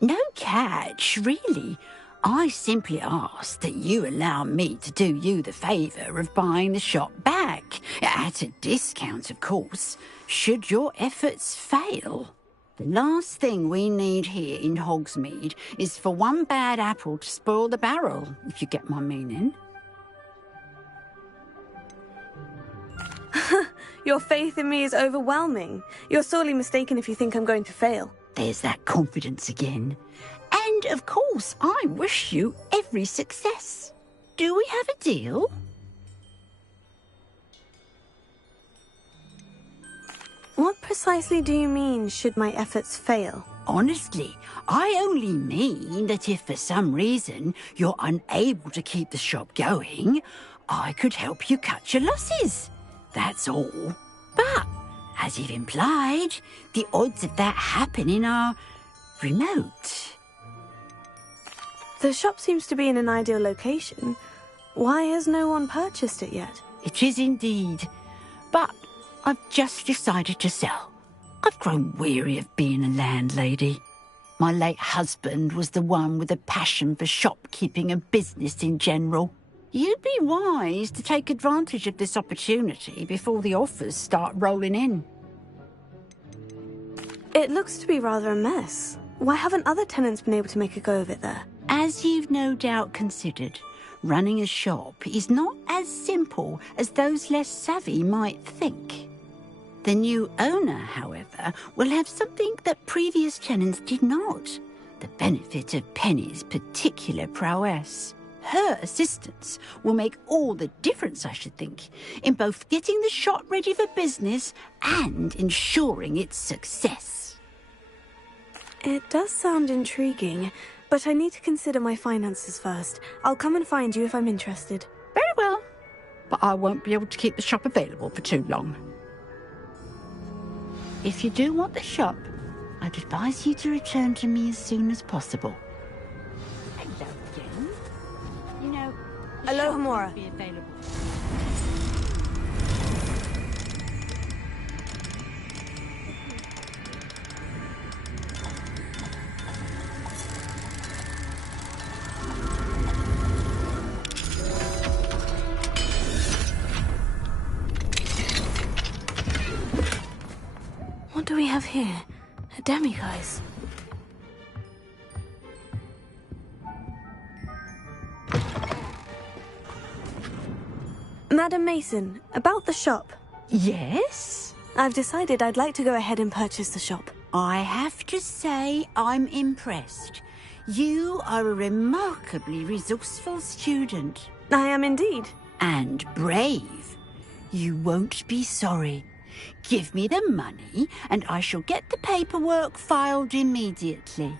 No catch, really. I simply ask that you allow me to do you the favour of buying the shop back, at a discount, of course, should your efforts fail. The last thing we need here in Hogsmeade is for one bad apple to spoil the barrel, if you get my meaning. Your faith in me is overwhelming. You're sorely mistaken if you think I'm going to fail. There's that confidence again. And, of course, I wish you every success. Do we have a deal? What precisely do you mean, should my efforts fail? Honestly, I only mean that if for some reason you're unable to keep the shop going, I could help you cut your losses. That's all. But, as you've implied, the odds of that happening are remote. The shop seems to be in an ideal location. Why has no one purchased it yet? It is indeed. But I've just decided to sell. I've grown weary of being a landlady. My late husband was the one with a passion for shopkeeping and business in general. You'd be wise to take advantage of this opportunity before the offers start rolling in. It looks to be rather a mess. Why haven't other tenants been able to make a go of it there? As you've no doubt considered, running a shop is not as simple as those less savvy might think. The new owner, however, will have something that previous tenants did not. The benefit of Penny's particular prowess. Her assistance will make all the difference, I should think, in both getting the shop ready for business and ensuring its success. It does sound intriguing, but I need to consider my finances first. I'll come and find you if I'm interested. Very well, but I won't be able to keep the shop available for too long. If you do want the shop, I'd advise you to return to me as soon as possible. Hello again. You know, Aloha Mora. Be available. What do we have here? A demiguise. Madam Mason, about the shop. Yes? I've decided I'd like to go ahead and purchase the shop. I have to say I'm impressed. You are a remarkably resourceful student. I am indeed. And brave. You won't be sorry. Give me the money, and I shall get the paperwork filed immediately.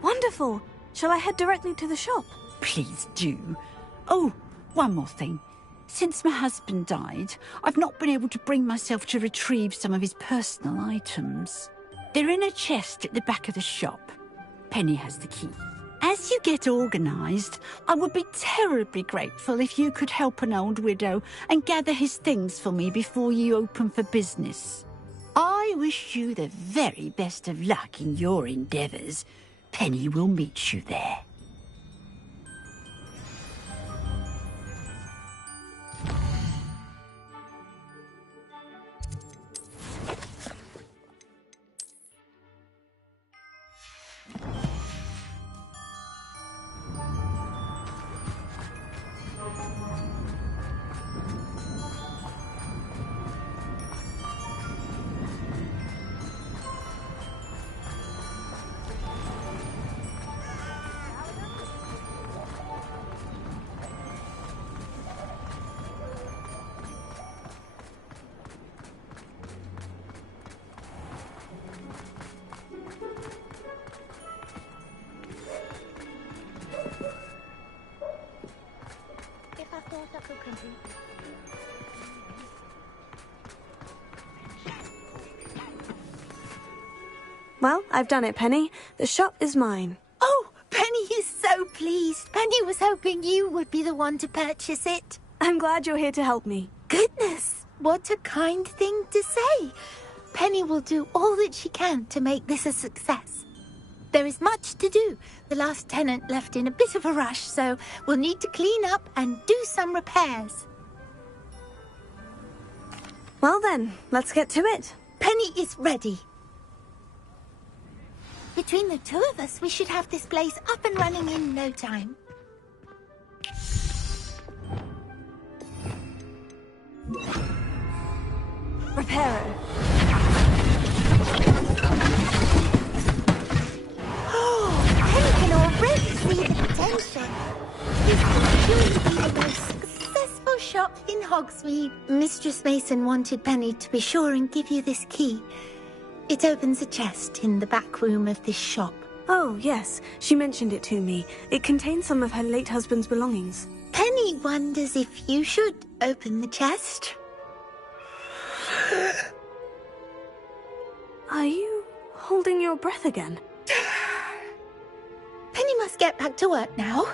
Wonderful. Shall I head directly to the shop? Please do. Oh, one more thing. Since my husband died, I've not been able to bring myself to retrieve some of his personal items. They're in a chest at the back of the shop. Penny has the key. As you get organised, I would be terribly grateful if you could help an old widow and gather his things for me before you open for business. I wish you the very best of luck in your endeavours. Penny will meet you there. Well, I've done it, Penny. The shop is mine. Oh, Penny is so pleased. Penny was hoping you would be the one to purchase it. I'm glad you're here to help me. Goodness, what a kind thing to say. Penny will do all that she can to make this a success. There is much to do. The last tenant left in a bit of a rush, so we'll need to clean up and do some repairs. Well then, let's get to it. Penny is ready. Between the two of us, we should have this place up and running in no time. Reparo. Penny can already see the potential. This is sure to be the most successful shop in Hogsmeade. Mistress Mason wanted Penny to be sure and give you this key. It opens a chest in the back room of this shop. Oh, yes. She mentioned it to me. It contains some of her late husband's belongings. Penny wonders if you should open the chest. Are you holding your breath again? Penny must get back to work now.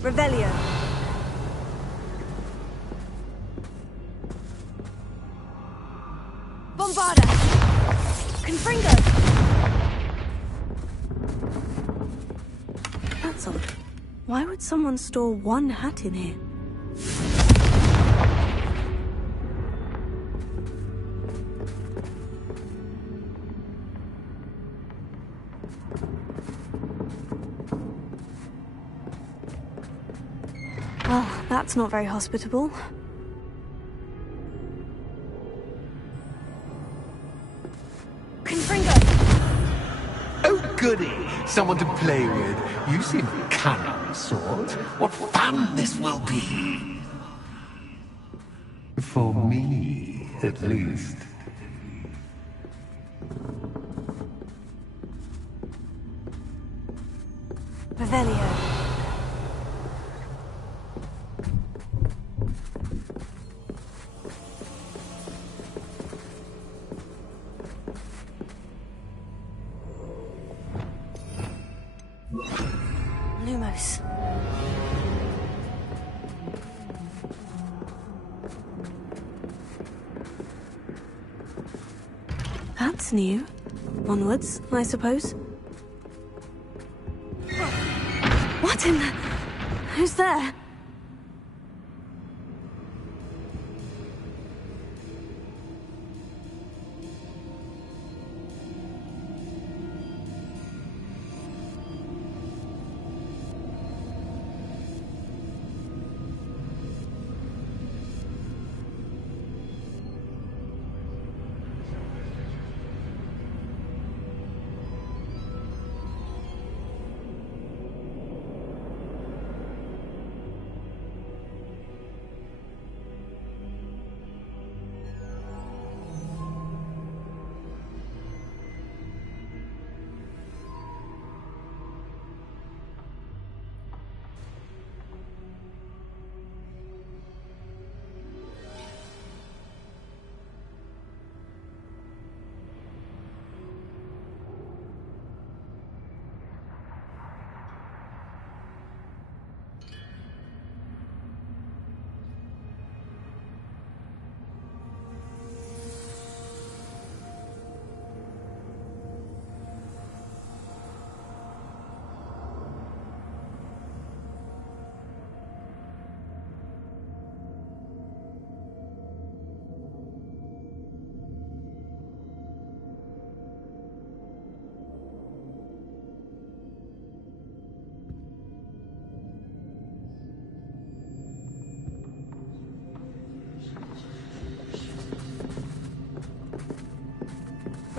Revelio. Bombarda. Confringo. That's odd. Why would someone store one hat in here? Well, that's not very hospitable. Confringo! Oh, goody! Someone to play with. You seem cunning, sort. What fun this will be! For me, at least. Revelio. Lumos. That's new. Onwards, I suppose. What in the... Who's there?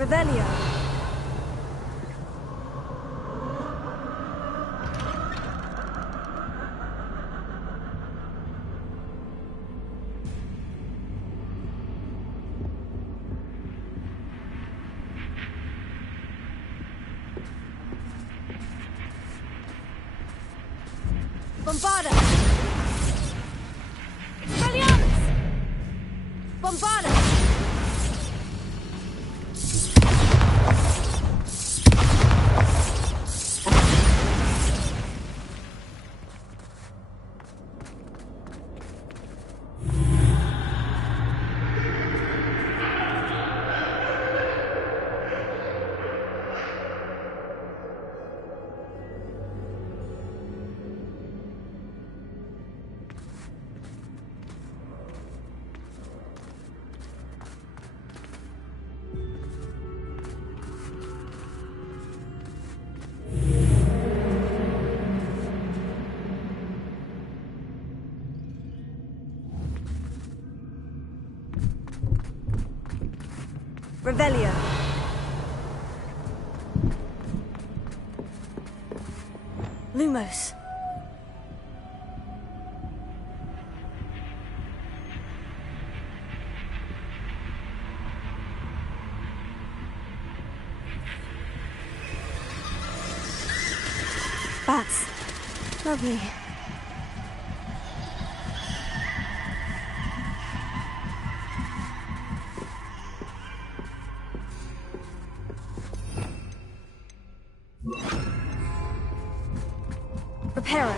Revelio. Bombarda! Expelliarmus! Bombarda! Revelio. Lumos. Bats. Lovely. Reparo.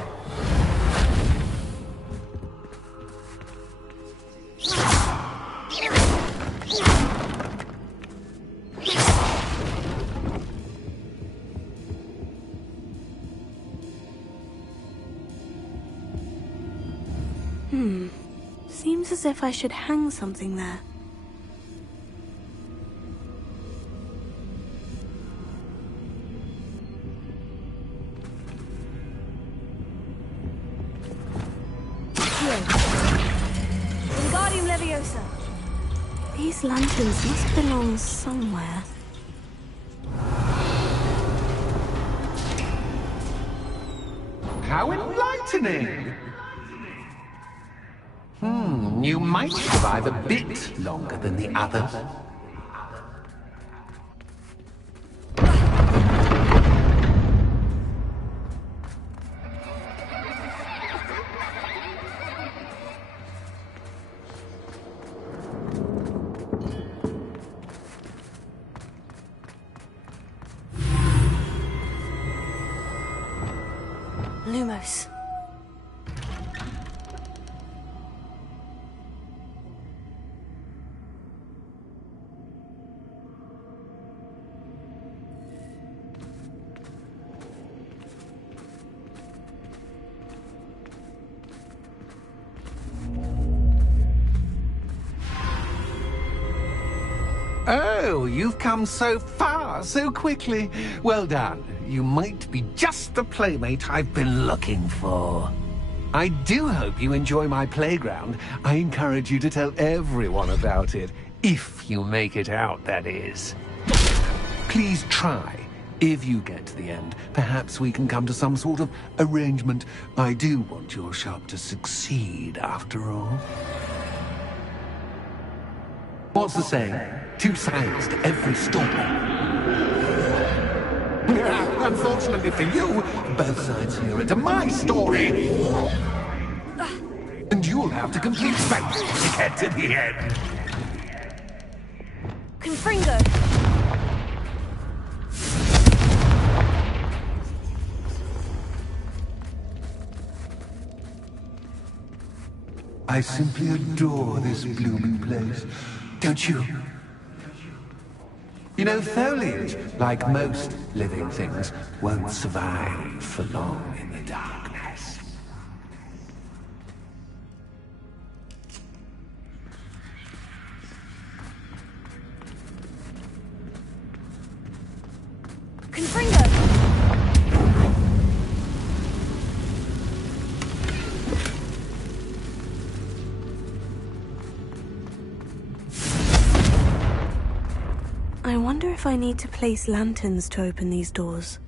Seems as if I should hang something there. Wingardium Leviosa. These lanterns must belong somewhere. How enlightening! You might survive a bit longer than the others. Lumos. Oh, you've come so far, so quickly. Well done. You might be just the playmate I've been looking for. I do hope you enjoy my playground. I encourage you to tell everyone about it. If you make it out, that is. Please try. If you get to the end, perhaps we can come to some sort of arrangement. I do want your shop to succeed, after all. What's the saying? Two sides to every story. Unfortunately for you, both sides hear it to my story. And you'll have to complete both to get to the end. Confringo! I simply adore this blooming place. Don't you? You know, foliage, like most living things, won't survive for long in the darkness. Confringo! I wonder if I need to place lanterns to open these doors.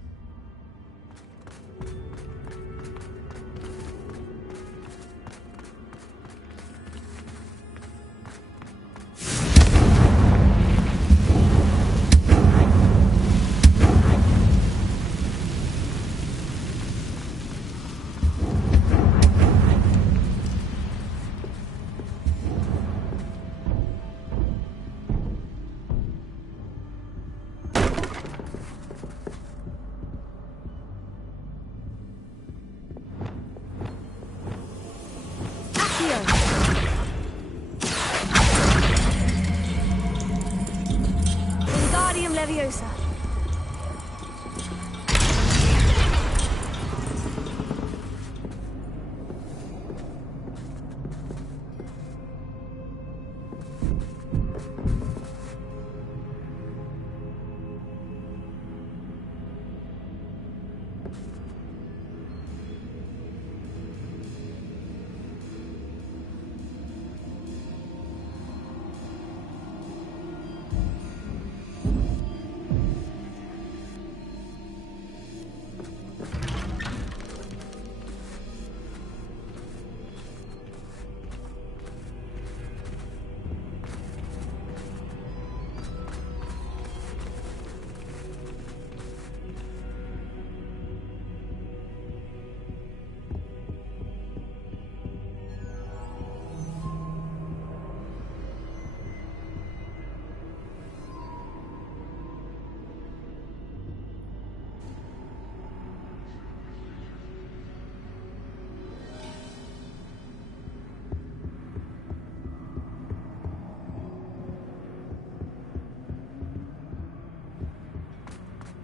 Leviosa.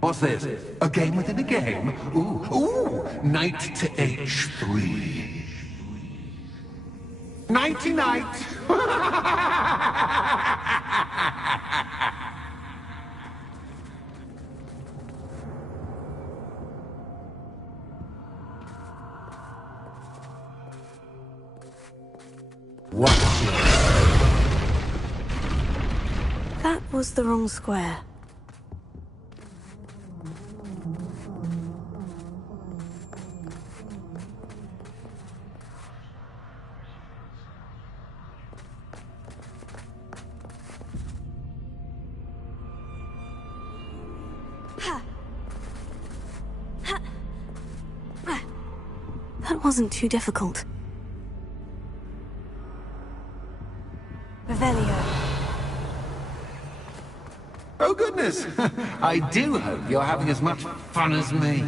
What's this? A game within a game? Ooh, knight to H3. Nighty-night! That was the wrong square. That wasn't too difficult. Revelio. Oh, goodness! I do hope you're having as much fun as me.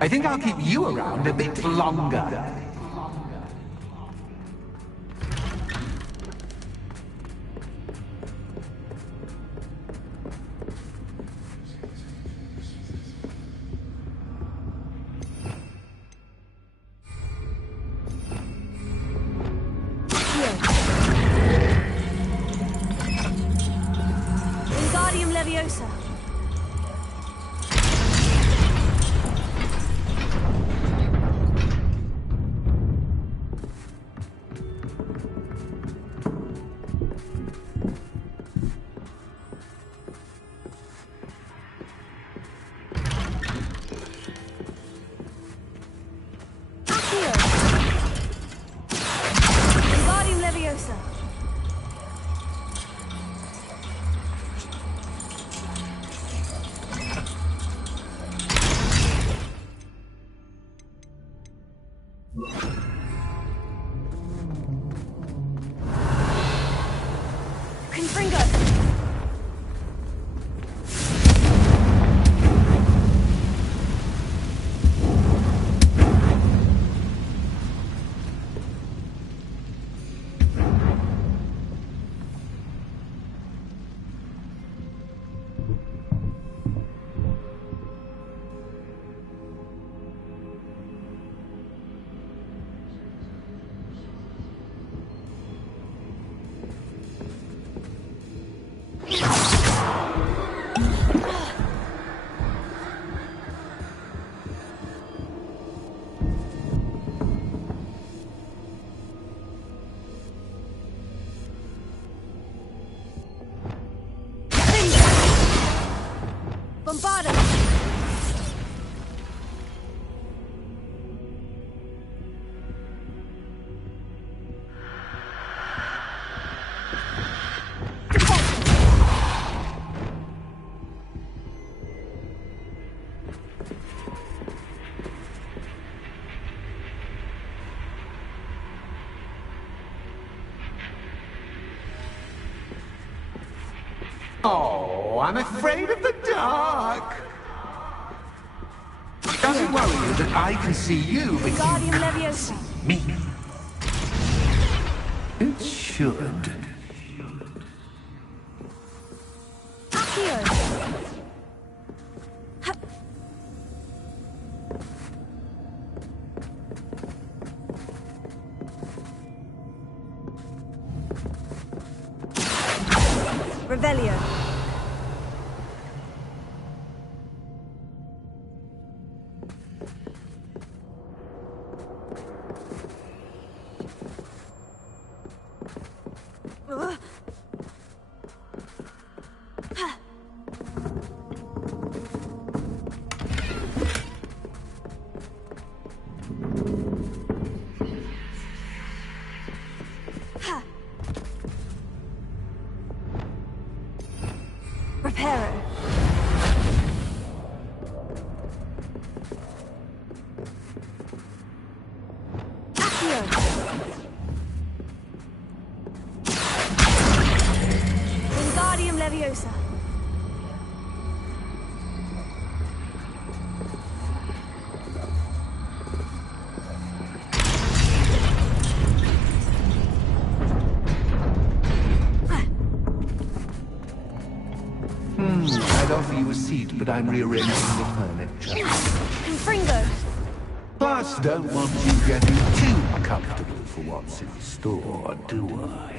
I think I'll keep you around a bit longer. Confringo! Bombarda! Oh, I'm afraid of the dark. Doesn't worry you that I can see you, but Guardian you can't Leviosa. see me. It should. Accio! Revelio. Reparo. Accio. Wingardium Leviosa. I'd offer you a seat, but I'm rearranging the furniture. Confringo. Plus, don't want you getting too comfortable for what's in store, do I?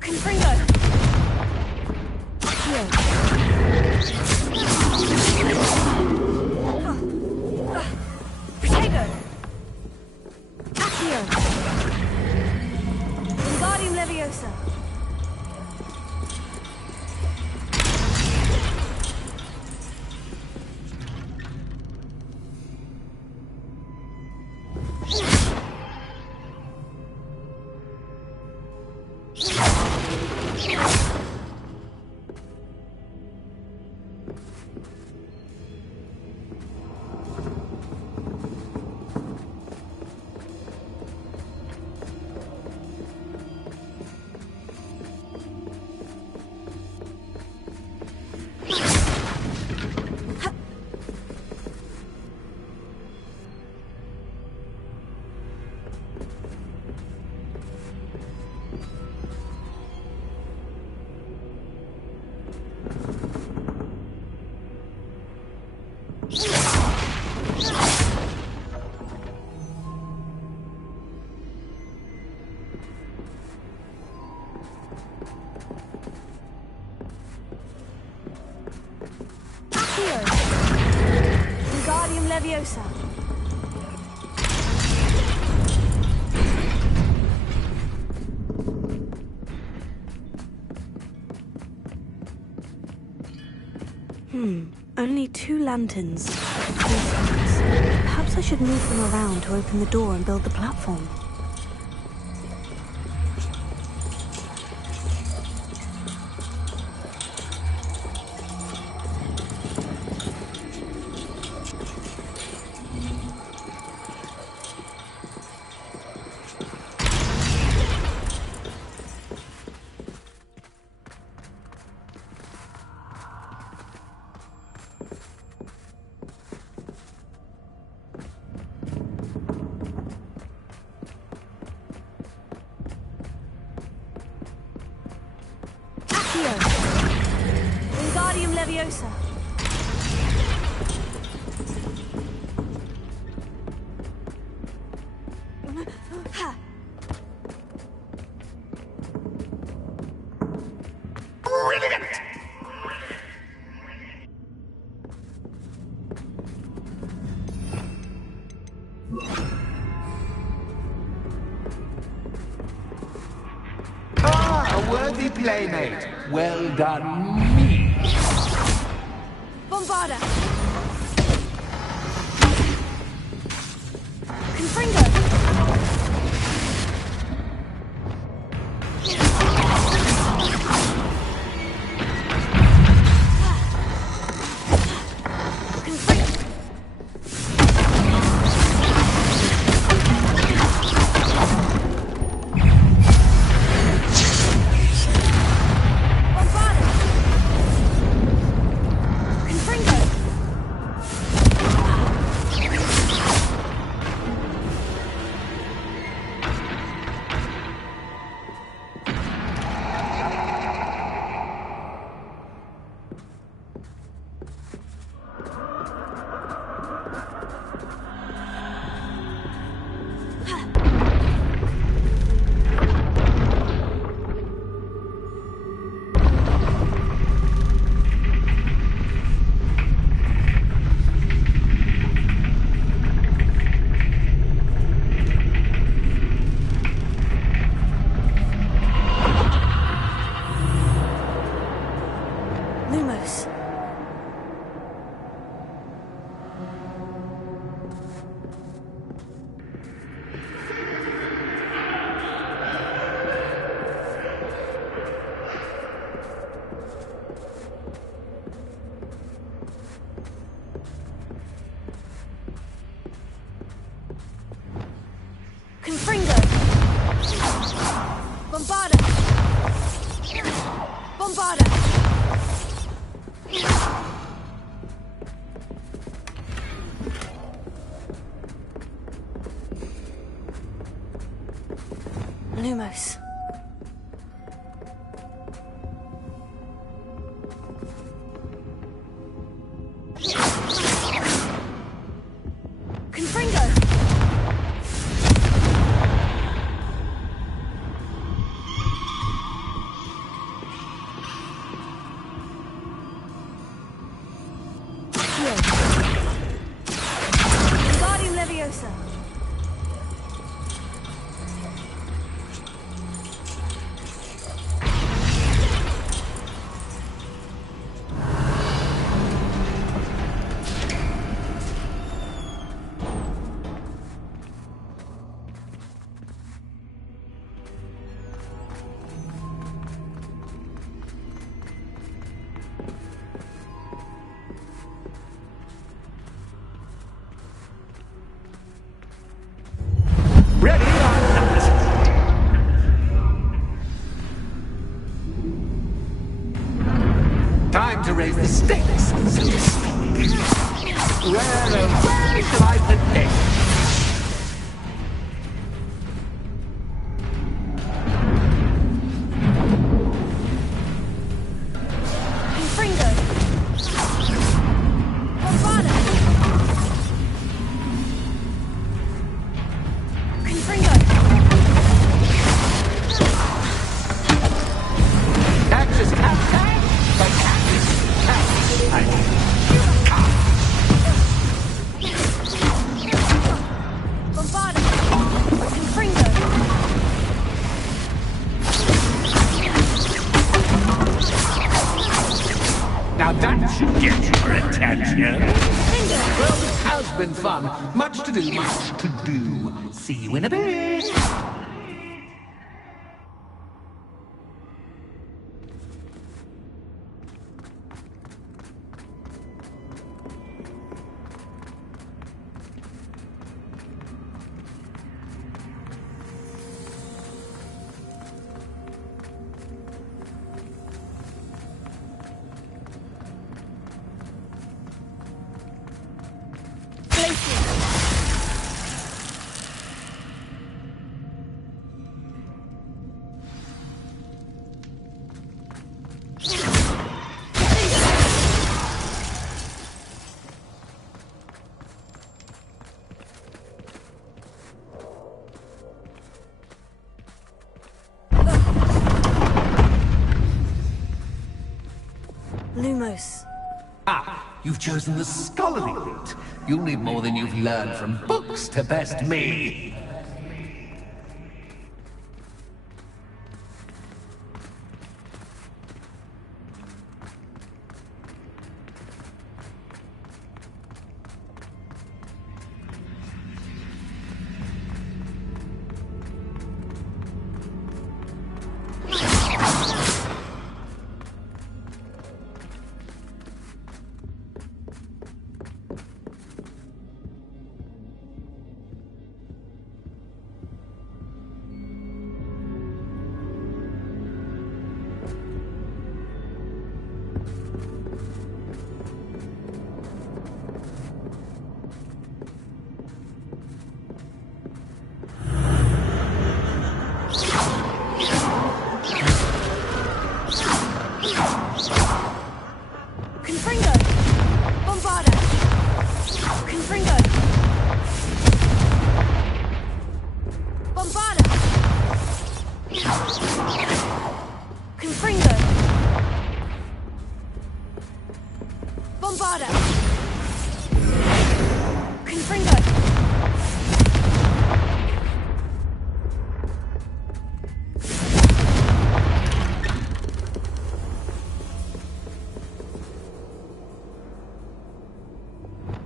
Confringo. Protego. Accio. Wingardium Leviosa. Wingardium Leviosa. Only 2 lanterns. Perhaps I should move them around to open the door and build the platform. Wingardium Leviosa. Brilliant! Ah, a worthy playmate. Well done, me. Bombarda. Confringo. Lumos. Confringo. Bombarda. Bombarda. Lumos. Confringo. Wingardium Leviosa. question. Well, this has been fun. Much to do, much to do. See you in a bit. Lumos. Ah, you've chosen the scholarly route. You'll need more than you've learned from books to best me.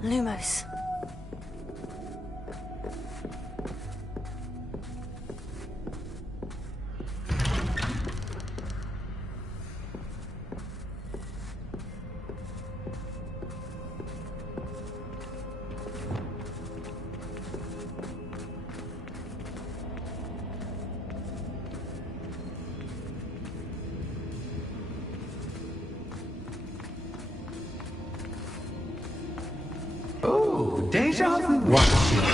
Lumos. Oh, deja vu. Watch it.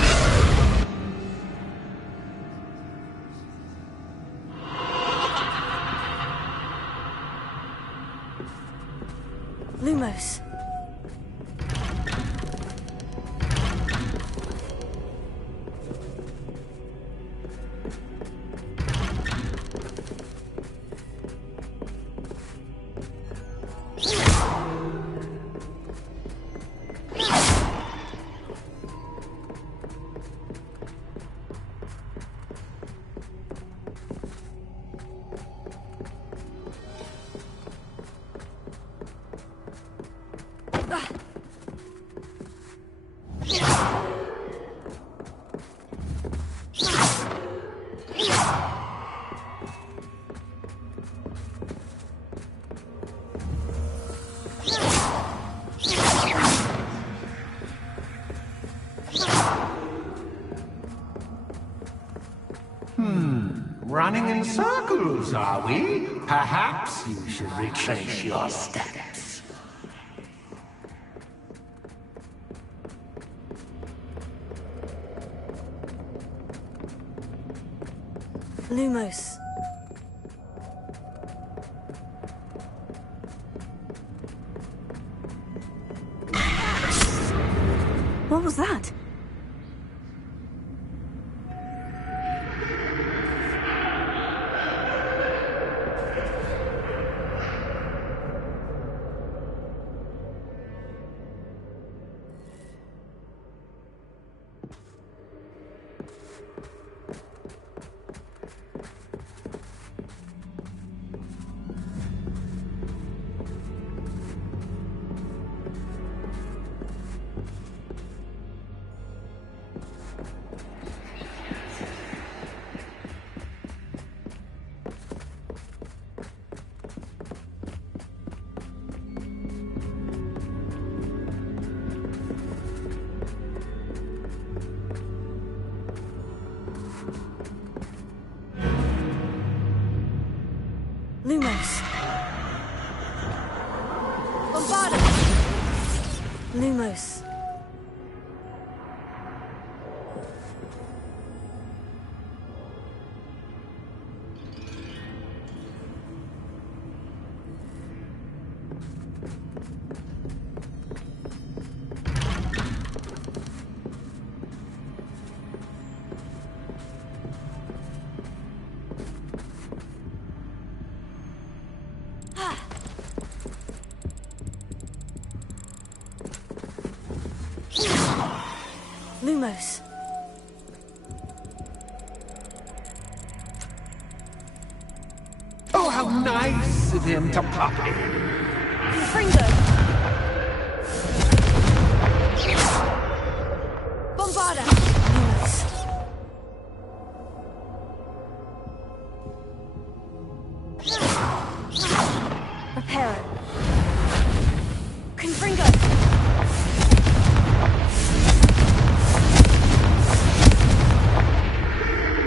Lumos. Running in circles, are we? Perhaps you should retrace your steps. Lumos. What was that? Lumos. Lumos. Oh, how nice of him to pop in. Fringo. Bombarda. Lumos. Reparo. Confringo.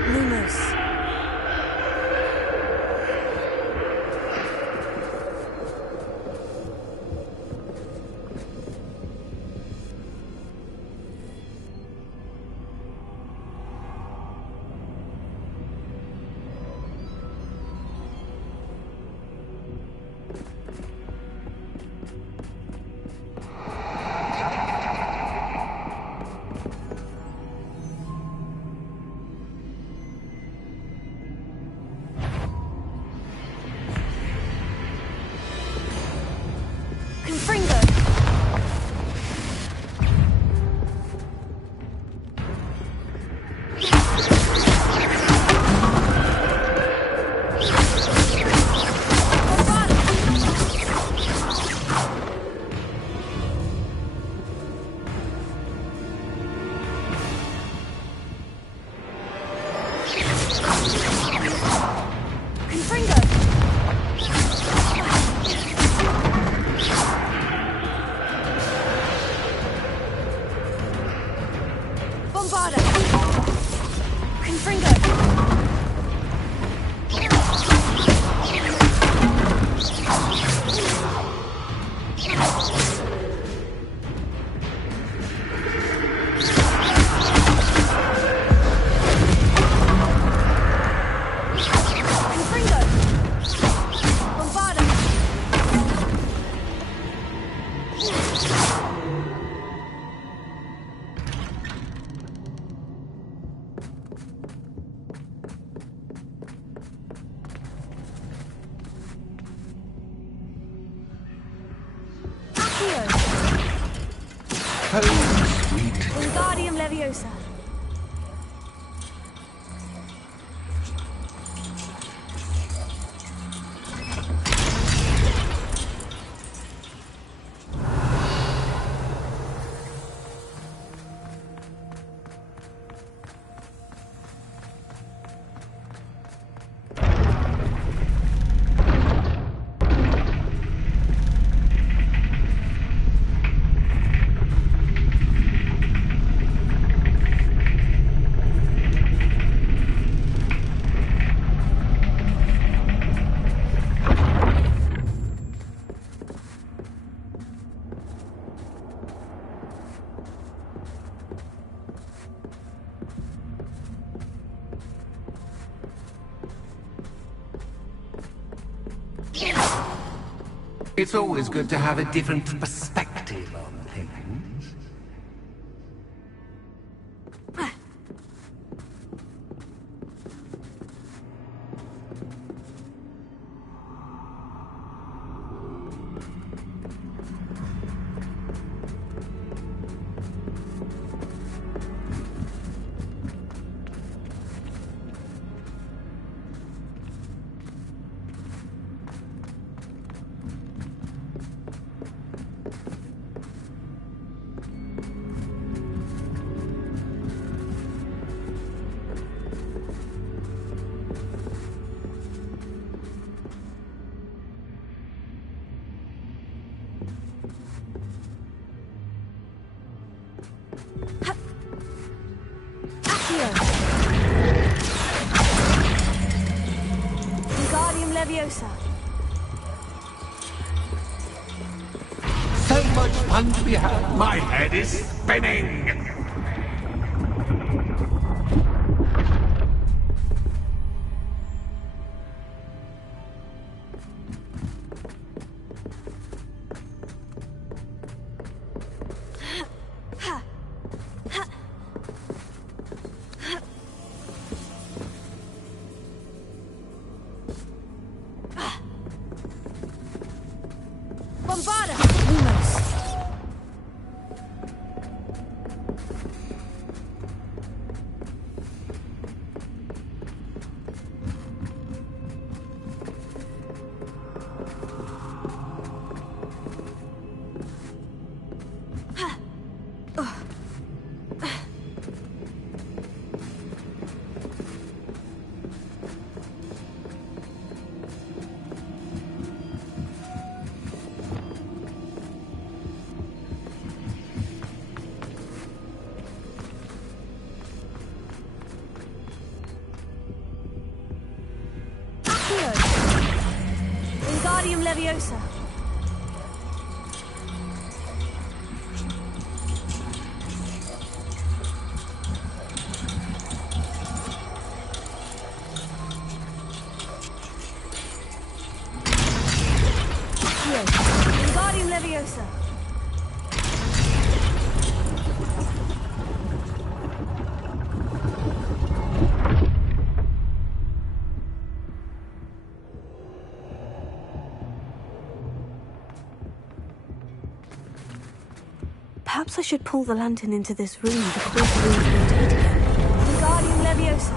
Lumos. Confringo. Confringo. Bombarda. Confringo. Confringo. Bombarda. Accio. Oh, sweet. Wingardium Leviosa. It's always good to have a different perspective on things. Accio. Leviosa. So much fun to be had. My head is spinning. Wingardium Leviosa. Wingardium Leviosa. Perhaps I should pull the lantern into this room to cause the room to rotate again. Wingardium Leviosa.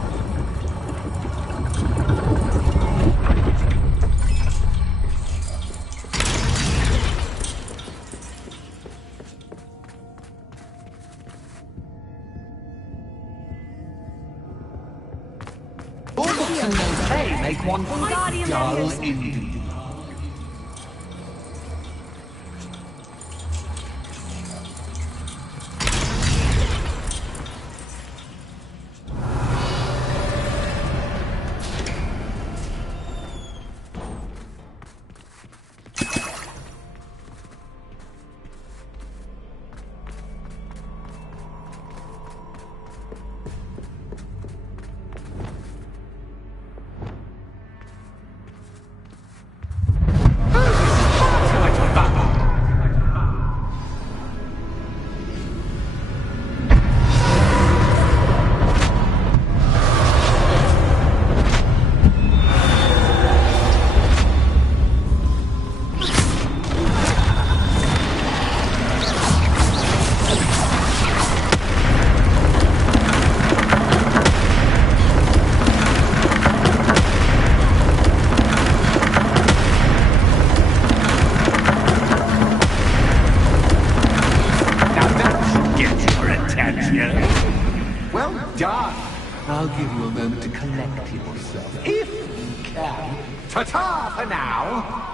All books and no pay make one quite dull indeed. Well done. I'll give you a moment to collect yourself, if you can. Ta-ta for now.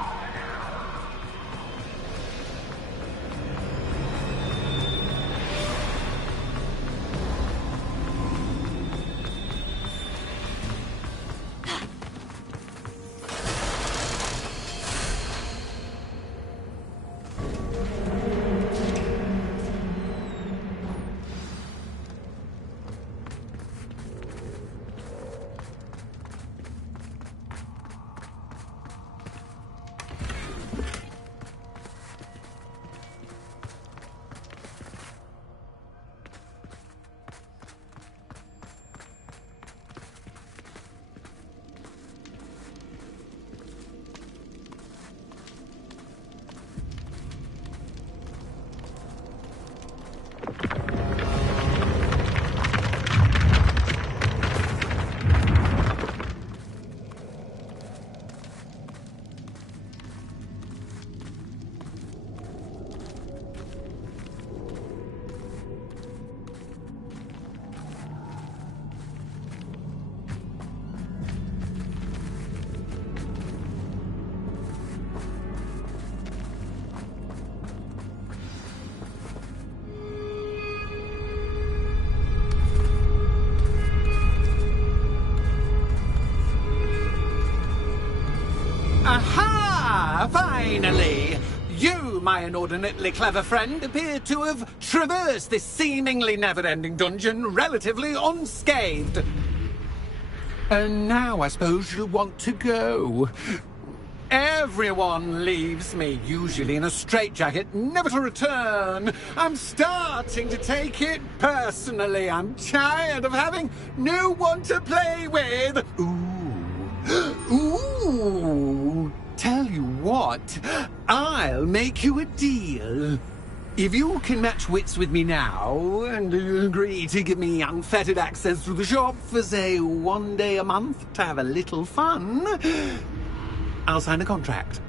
Aha! Finally! You my inordinately clever friend appear to have traversed this seemingly never-ending dungeon relatively unscathed. And now I suppose you'll want to go. Everyone leaves me, usually in a straitjacket, never to return. I'm starting to take it personally. I'm tired of having no one to play with. Ooh. Tell you what, I'll make you a deal. If you can match wits with me now, and agree to give me unfettered access to the shop for, say, 1 day a month to have a little fun, I'll sign a contract.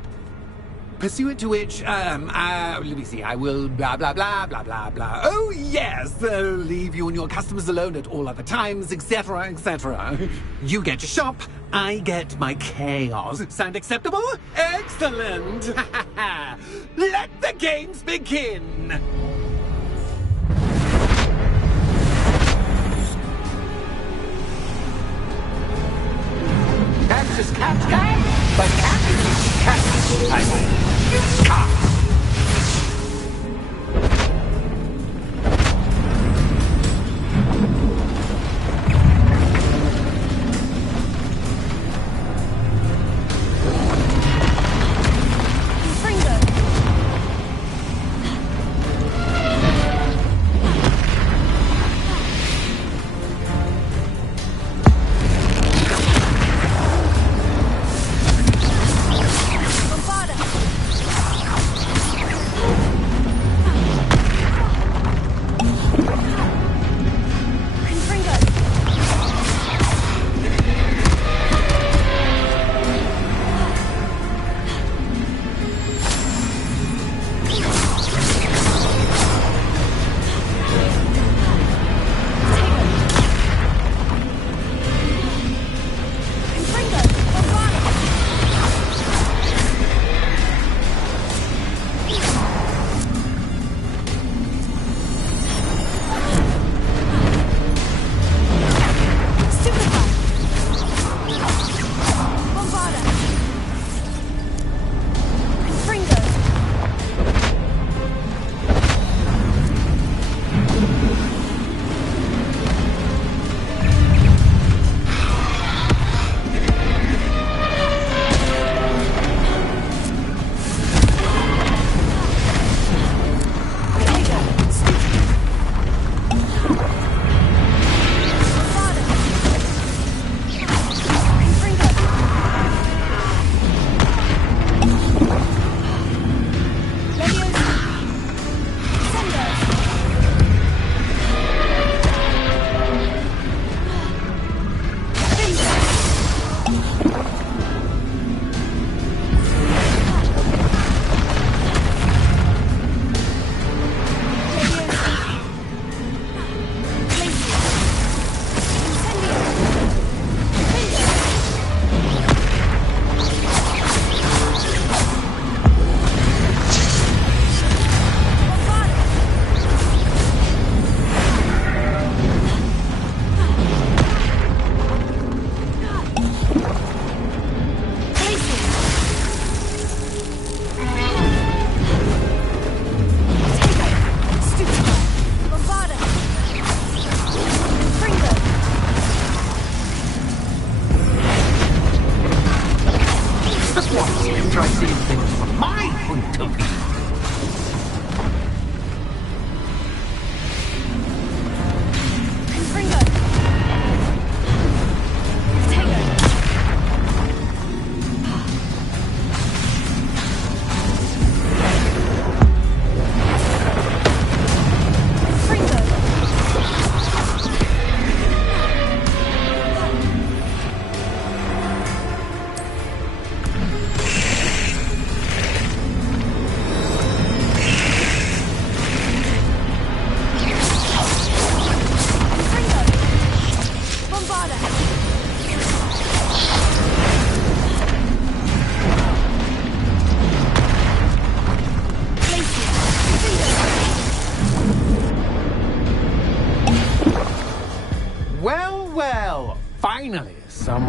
Pursuant to which, let me see, I will blah, blah, blah, blah, blah, blah. Oh, yes, leave you and your customers alone at all other times, etc., etc. You get your shop, I get my chaos. Sound acceptable? Excellent! Let the games begin! Cactus, cat, but cactus, cat.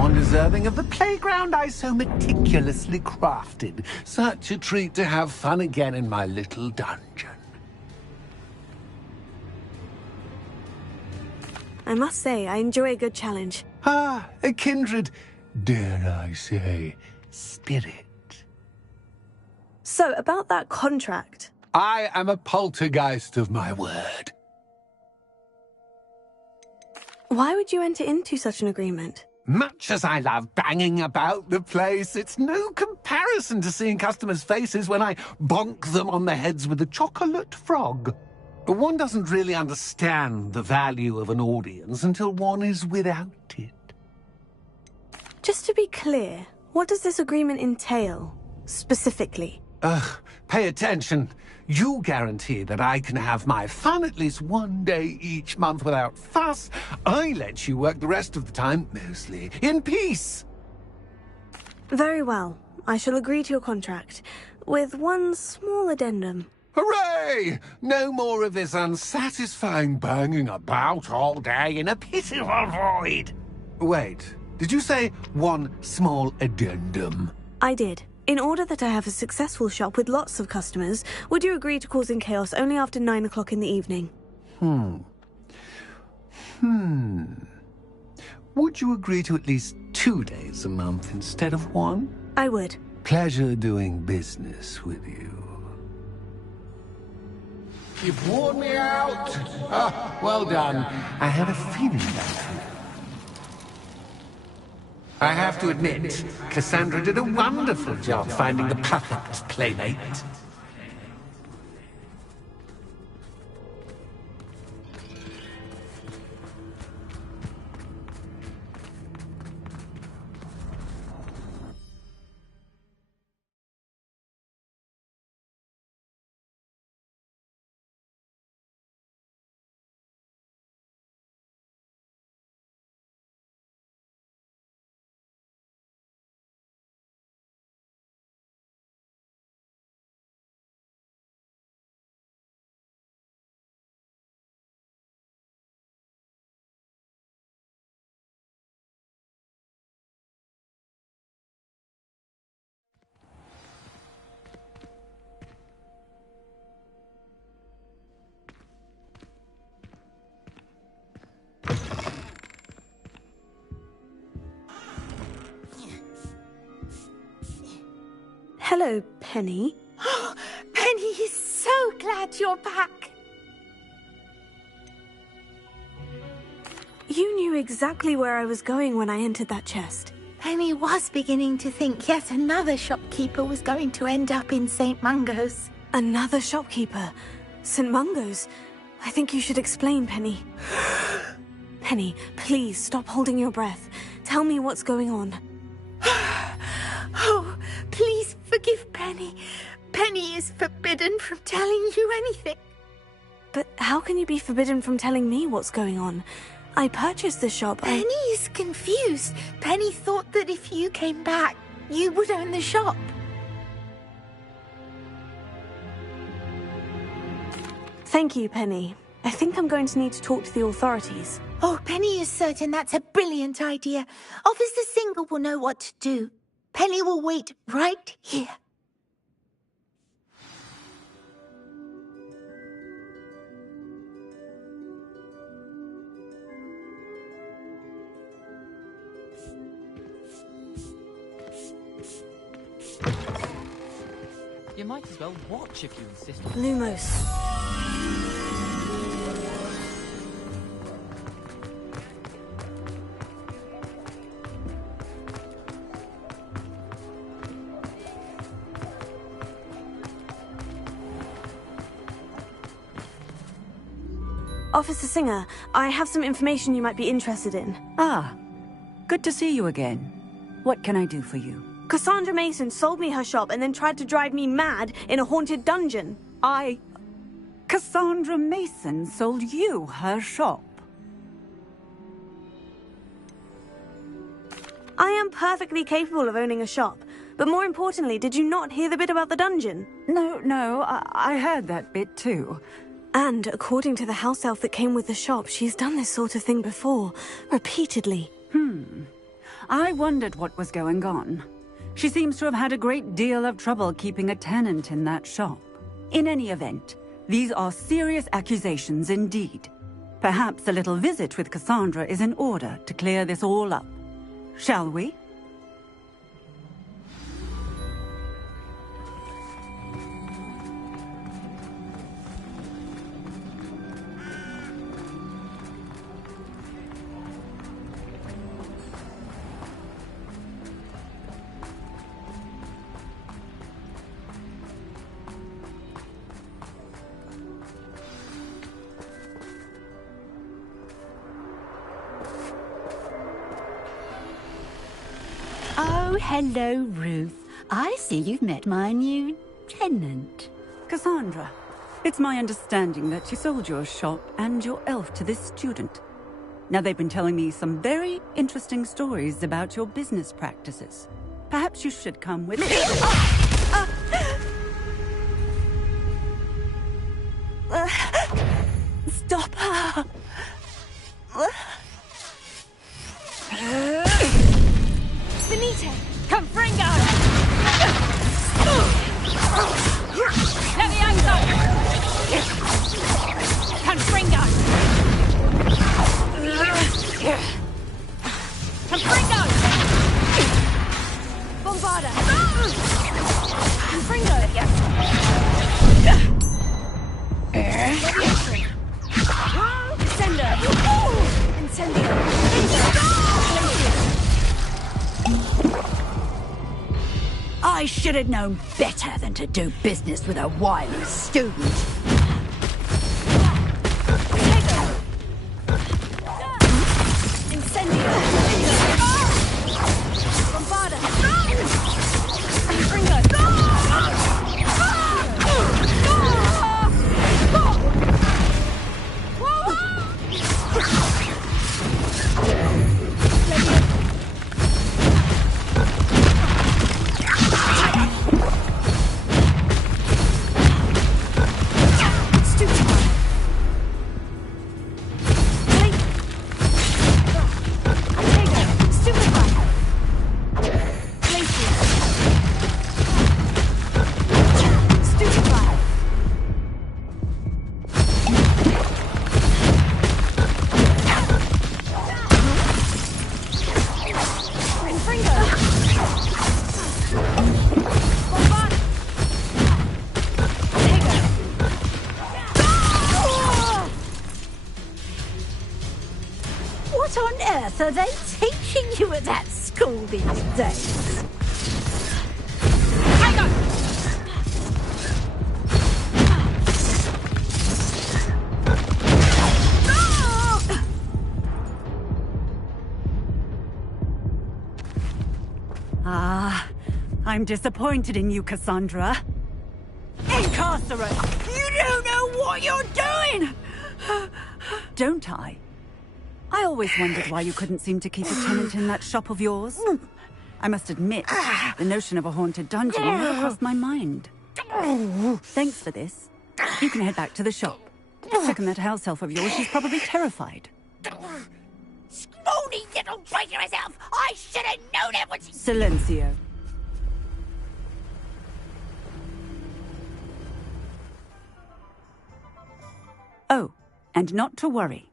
beyond deserving of the playground I so meticulously crafted. Such a treat to have fun again in my little dungeon. I must say, I enjoy a good challenge. Ah, a kindred, dare I say, spirit. So, about that contract. I am a poltergeist of my word. Why would you enter into such an agreement? Much as I love banging about the place, it's no comparison to seeing customers' faces when I bonk them on the heads with a chocolate frog. One doesn't really understand the value of an audience until one is without it. Just to be clear, what does this agreement entail, specifically? Pay attention. You guarantee that I can have my fun at least one day each month without fuss. I let you work the rest of the time, mostly, in peace. Very well. I shall agree to your contract, with one small addendum. Hooray! No more of this unsatisfying banging about all day in a pitiful void. Wait, did you say one small addendum? I did. In order that I have a successful shop with lots of customers, would you agree to causing chaos only after 9 o'clock in the evening? Would you agree to at least 2 days a month instead of one? I would. Pleasure doing business with you. You've worn me out. Ah, well done. I had a feeling that. I have to admit, Cassandra did a wonderful job finding the perfect playmate. Hello, Penny. Penny is so glad you're back. You knew exactly where I was going when I entered that chest. Penny was beginning to think yet another shopkeeper was going to end up in St. Mungo's. Another shopkeeper? St. Mungo's? I think you should explain, Penny. Penny, please stop holding your breath. Tell me what's going on. Oh, please forgive Penny. Penny is forbidden from telling you anything. But how can you be forbidden from telling me what's going on? I purchased the shop. Penny is confused. Penny thought that if you came back, you would own the shop. Thank you, Penny. I think I'm going to need to talk to the authorities. Oh, Penny is certain that's a brilliant idea. Officer Single will know what to do. Penny will wait right here. You might as well watch if you insist. Lumos. Officer Singer, I have some information you might be interested in. Ah, good to see you again. What can I do for you? Cassandra Mason sold me her shop and then tried to drive me mad in a haunted dungeon. Cassandra Mason sold you her shop? I am perfectly capable of owning a shop. But more importantly, did you not hear the bit about the dungeon? No, I heard that bit too. And according to the house elf that came with the shop, she's done this sort of thing before, repeatedly. I wondered what was going on. She seems to have had a great deal of trouble keeping a tenant in that shop. In any event, these are serious accusations indeed. Perhaps a little visit with Cassandra is in order to clear this all up. Shall we? Oh, hello, Ruth. I see you've met my new tenant. Cassandra, it's my understanding that you sold your shop and your elf to this student. Now, they've been telling me some very interesting stories about your business practices. Perhaps you should come with me. Stop her! Benito! Confringo! Levioso! Confringo! Confringo! Bombarda! Confringo! Sender! Incendio! I should have known better than to do business with a wily student. Incendio! Bombarda! Confringo! What on earth are they teaching you at that school these days? Hang on! I'm disappointed in you, Cassandra. Incarcerate! You don't know what you're doing! Don't I? I always wondered why you couldn't seem to keep a tenant in that shop of yours. I must admit, the notion of a haunted dungeon never crossed my mind. Thanks for this. You can head back to the shop. Check on that house elf of yours. She's probably terrified. Scrawny little traitor herself! I should have known it was... Silencio. Oh, and not to worry.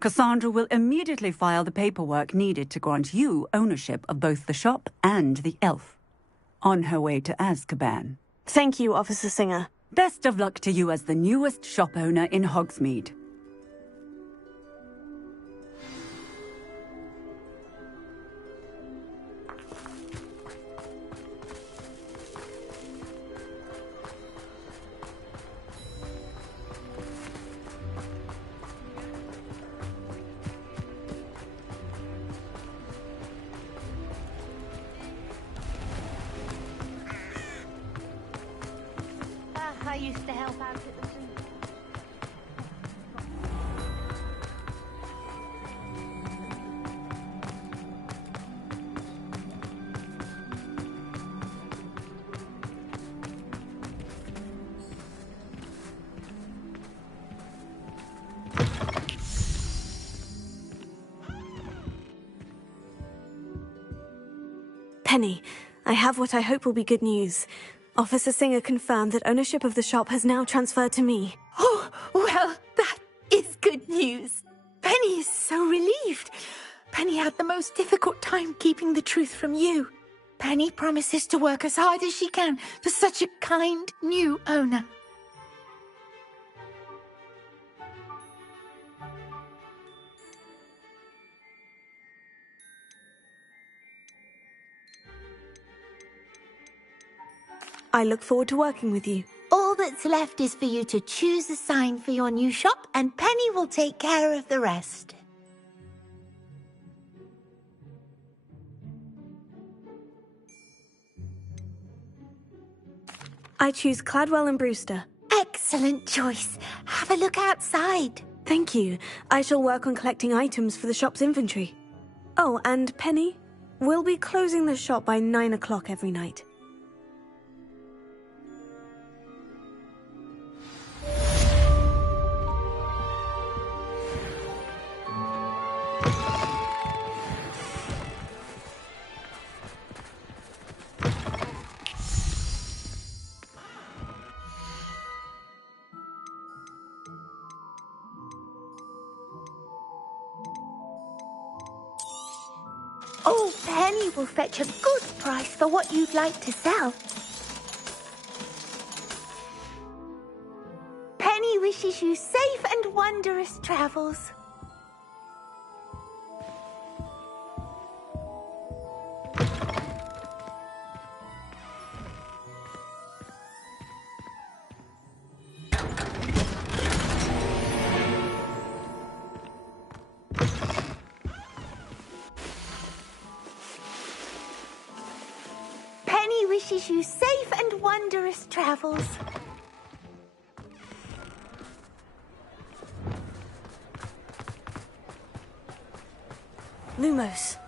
Cassandra will immediately file the paperwork needed to grant you ownership of both the shop and the elf. On her way to Azkaban. Thank you, Officer Singer. Best of luck to you as the newest shop owner in Hogsmeade. I used to help out at the zoo. Penny, I have what I hope will be good news. Officer Singer confirmed that ownership of the shop has now transferred to me. Oh, well, that is good news. Penny is so relieved. Penny had the most difficult time keeping the truth from you. Penny promises to work as hard as she can for such a kind new owner. I look forward to working with you. All that's left is for you to choose a sign for your new shop, and Penny will take care of the rest. I choose Cladwell and Brewster. Excellent choice. Have a look outside. Thank you. I shall work on collecting items for the shop's inventory. Oh, and Penny, we'll be closing the shop by 9 o'clock every night. Oh, Penny will fetch a good price for what you'd like to sell. Penny wishes you safe and wondrous travels. Penny wishes you safe and wondrous travels. Lumos.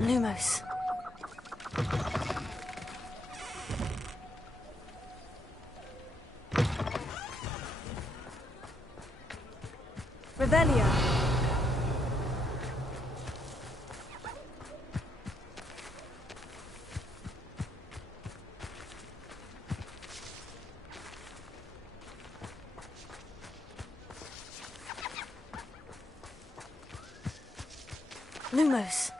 Lumos. Revelio. Lumos.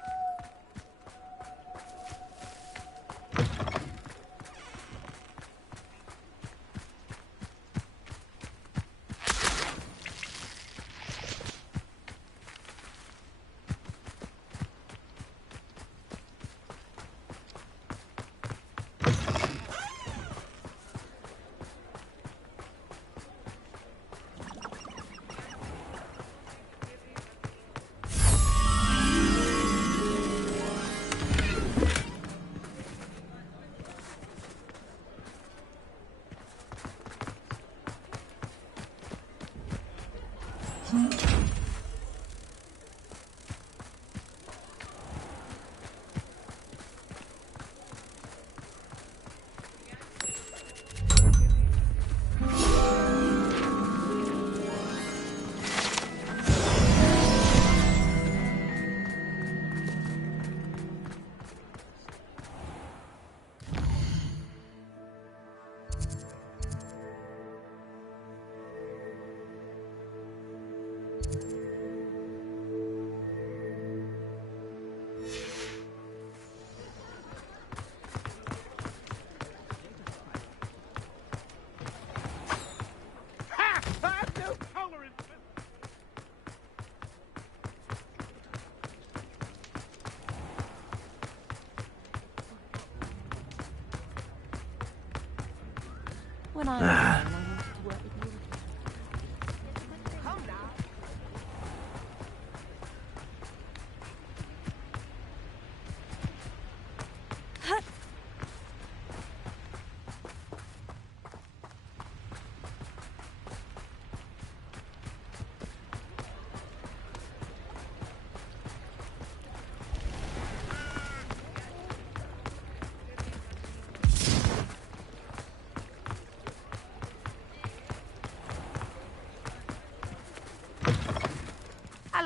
When I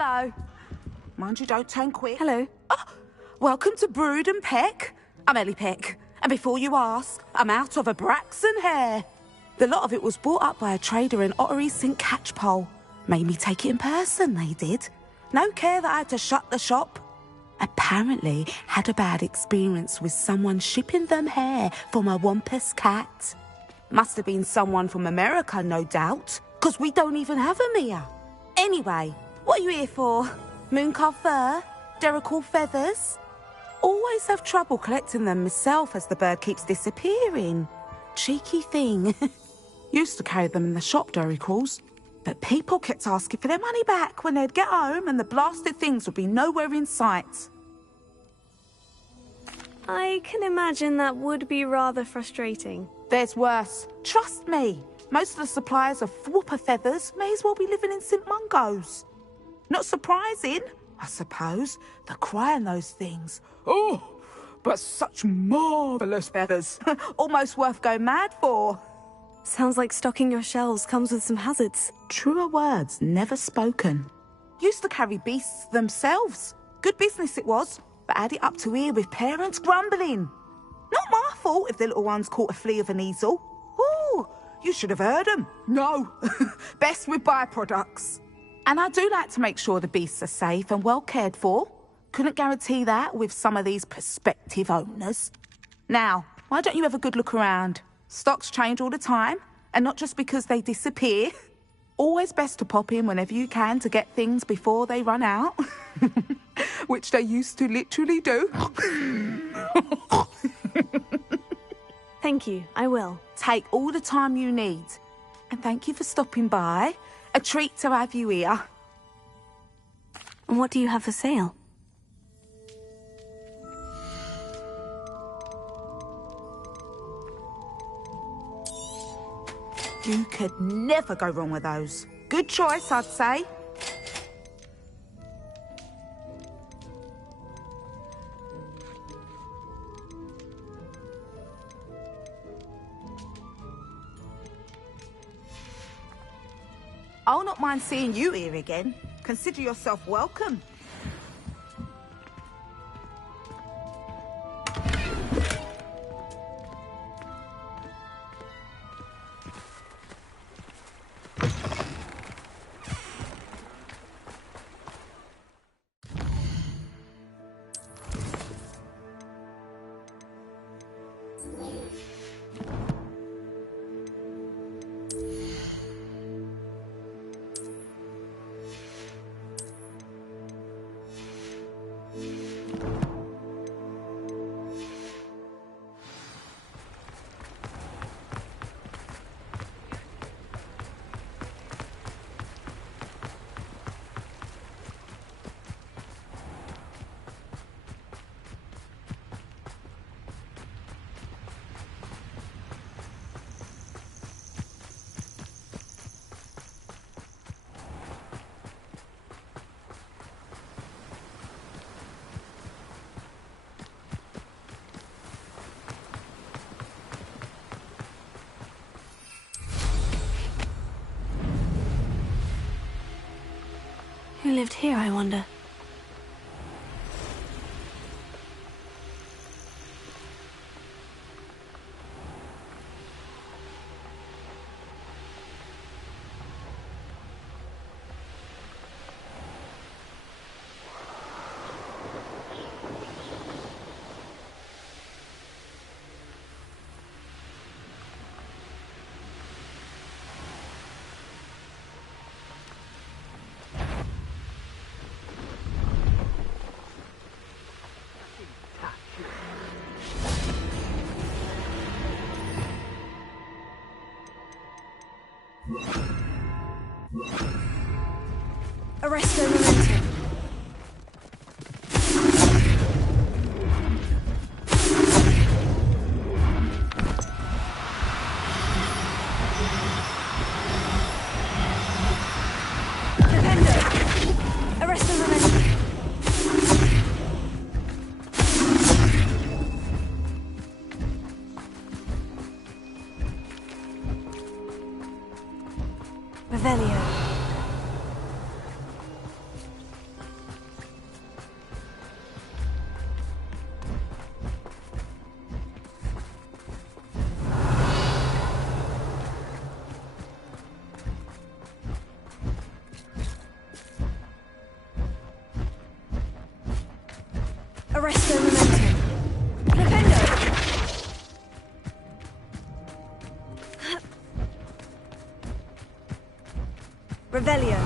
Hello. Mind you don't turn quick. Hello. Oh, welcome to Brood and Peck. I'm Ellie Peck. And before you ask, I'm out of a Braxton hair. The lot of it was bought up by a trader in Ottery St. Catchpole. Made me take it in person, they did. No care that I had to shut the shop. Apparently had a bad experience with someone shipping them hair for my Wampus cat. Must have been someone from America, no doubt, because we don't even have them here. Anyway, what are you here for? Mooncarved fur? Derrickle feathers? Always have trouble collecting them myself as the bird keeps disappearing. Cheeky thing. Used to carry them in the shop, Derricles. But people kept asking for their money back when they'd get home and the blasted things would be nowhere in sight. I can imagine that would be rather frustrating. There's worse. Trust me. Most of the suppliers of whooper feathers may as well be living in St. Mungo's. Not surprising, I suppose, the cry on those things. Oh, but such marvellous feathers. Almost worth going mad for. Sounds like stocking your shelves comes with some hazards. Truer words never spoken. Used to carry beasts themselves. Good business it was, but had it up to here with parents grumbling. Not my fault if the little ones caught a flea of an easel. Ooh, you should have heard them. No, best with byproducts. And I do like to make sure the beasts are safe and well cared for. Couldn't guarantee that with some of these prospective owners. Now, why don't you have a good look around? Stocks change all the time, and not just because they disappear. Always best to pop in whenever you can to get things before they run out. Which they used to literally do. Thank you, I will. Take all the time you need. And thank you for stopping by. A treat to have you here. And what do you have for sale? You could never go wrong with those. Good choice, I'd say. I'll not mind seeing you here again. Consider yourself welcome. Who lived here, I wonder? Arresto momentum. Defendo. Arresto momentum. Revelio. Arresto momentum. Flipendo. Revelio.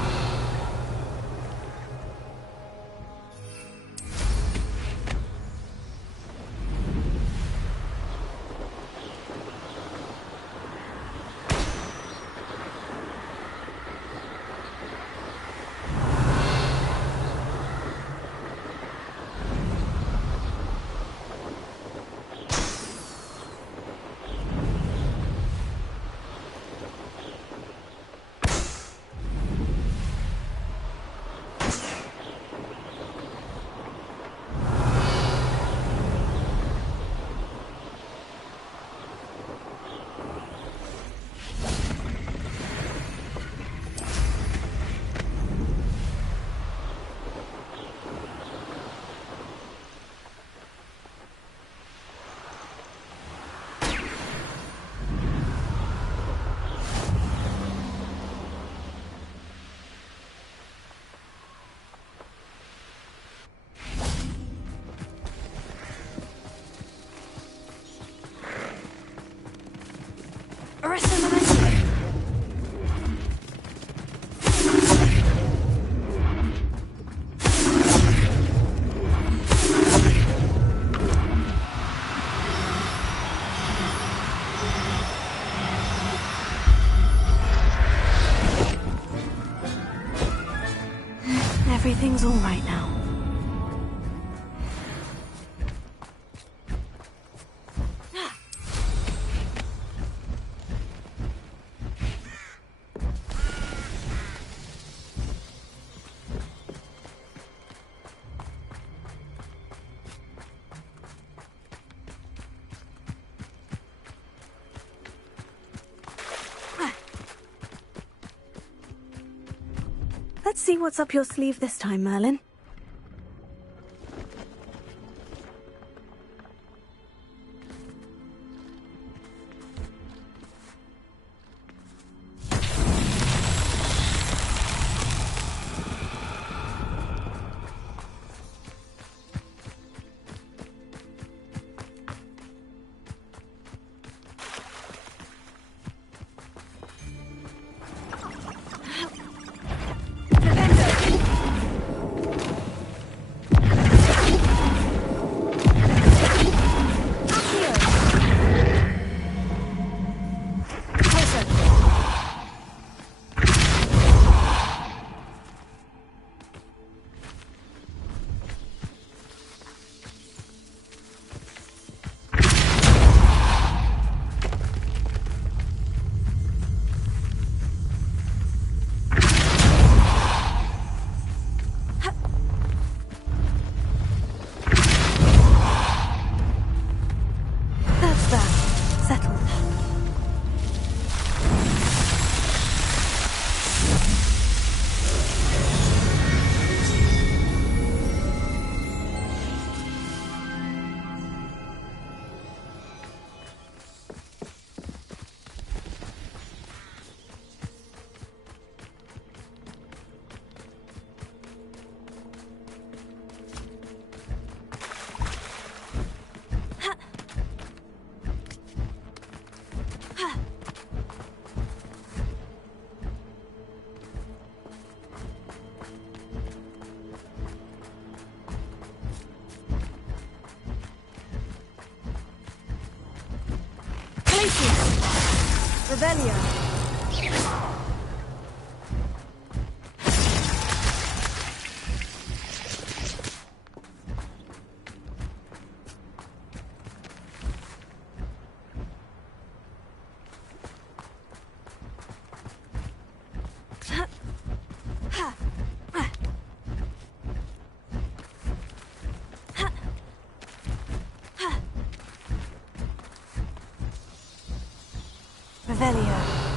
Arresto momentum. Everything's all right now. Let's see what's up your sleeve this time, Merlin. Revelio. Revelio.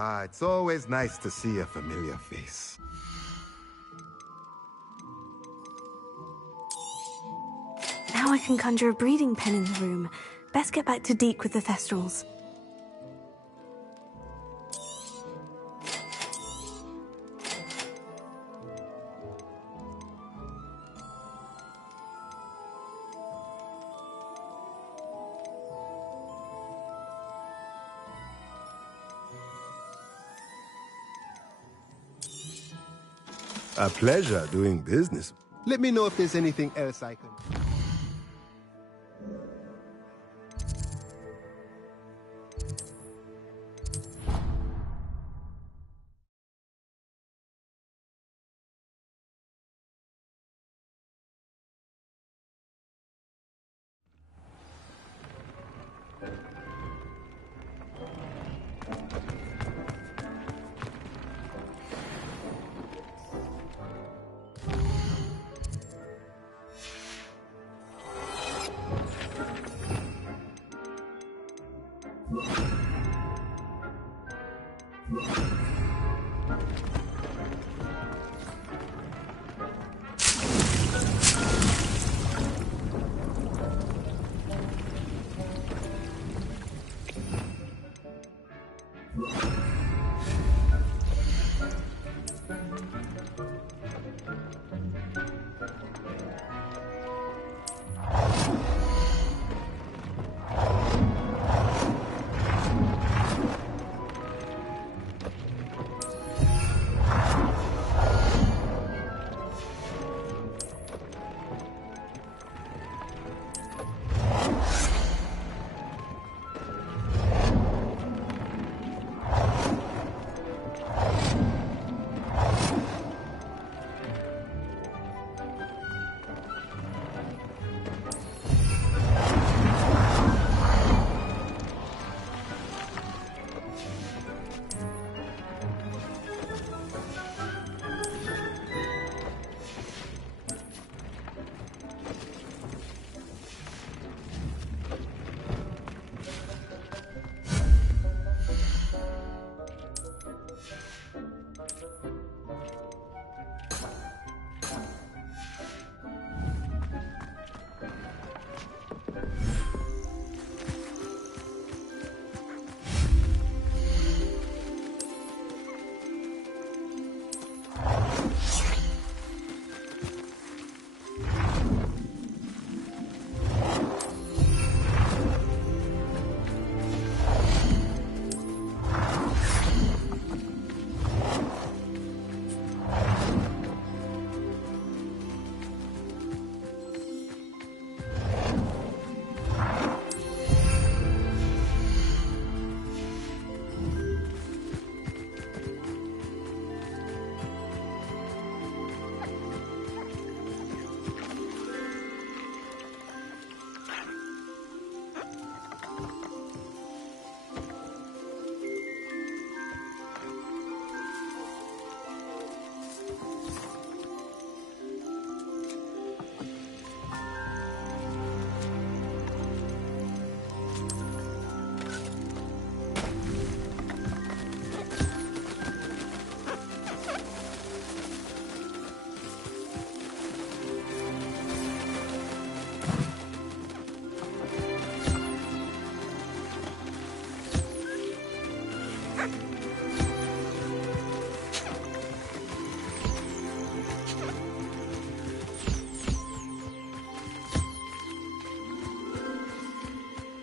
Ah, it's always nice to see a familiar face. Now I can conjure a breeding pen in the room. Best get back to Deke with the Thestrals. A pleasure doing business. Let me know if there's anything else I can...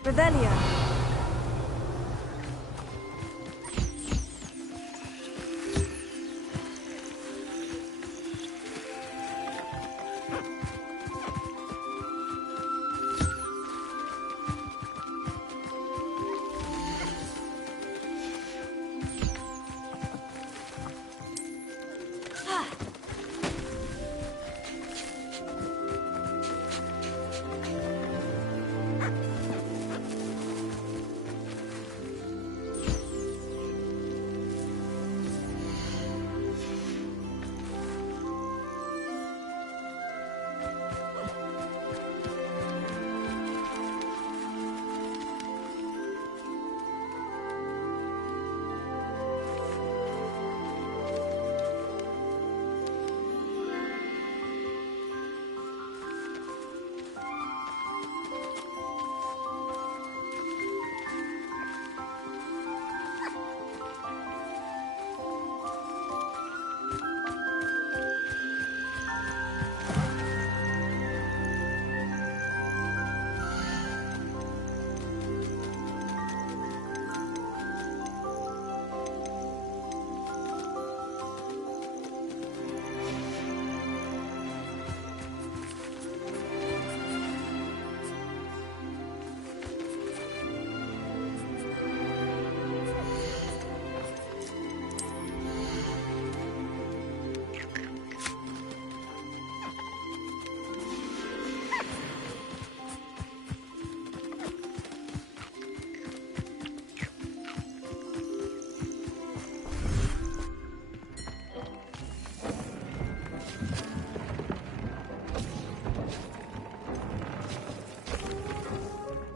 Revelio.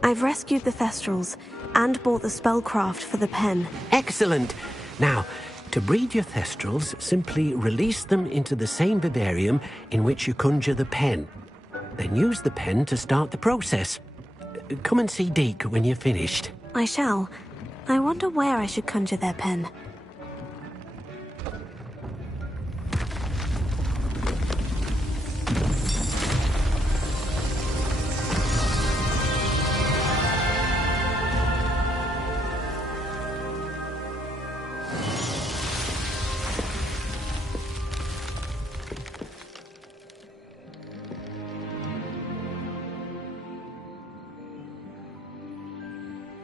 I've rescued the Thestrals and bought the spellcraft for the pen. Excellent. Now, to breed your Thestrals, simply release them into the same vivarium in which you conjure the pen. Then use the pen to start the process. Come and see Deke when you're finished. I shall. I wonder where I should conjure their pen.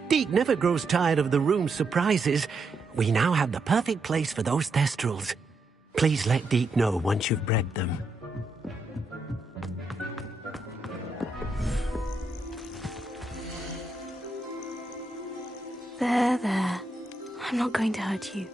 Deke never grows tired of the room's surprises. We now have the perfect place for those Thestrals. Please let Deke know once you've bred them. There. I'm not going to hurt you.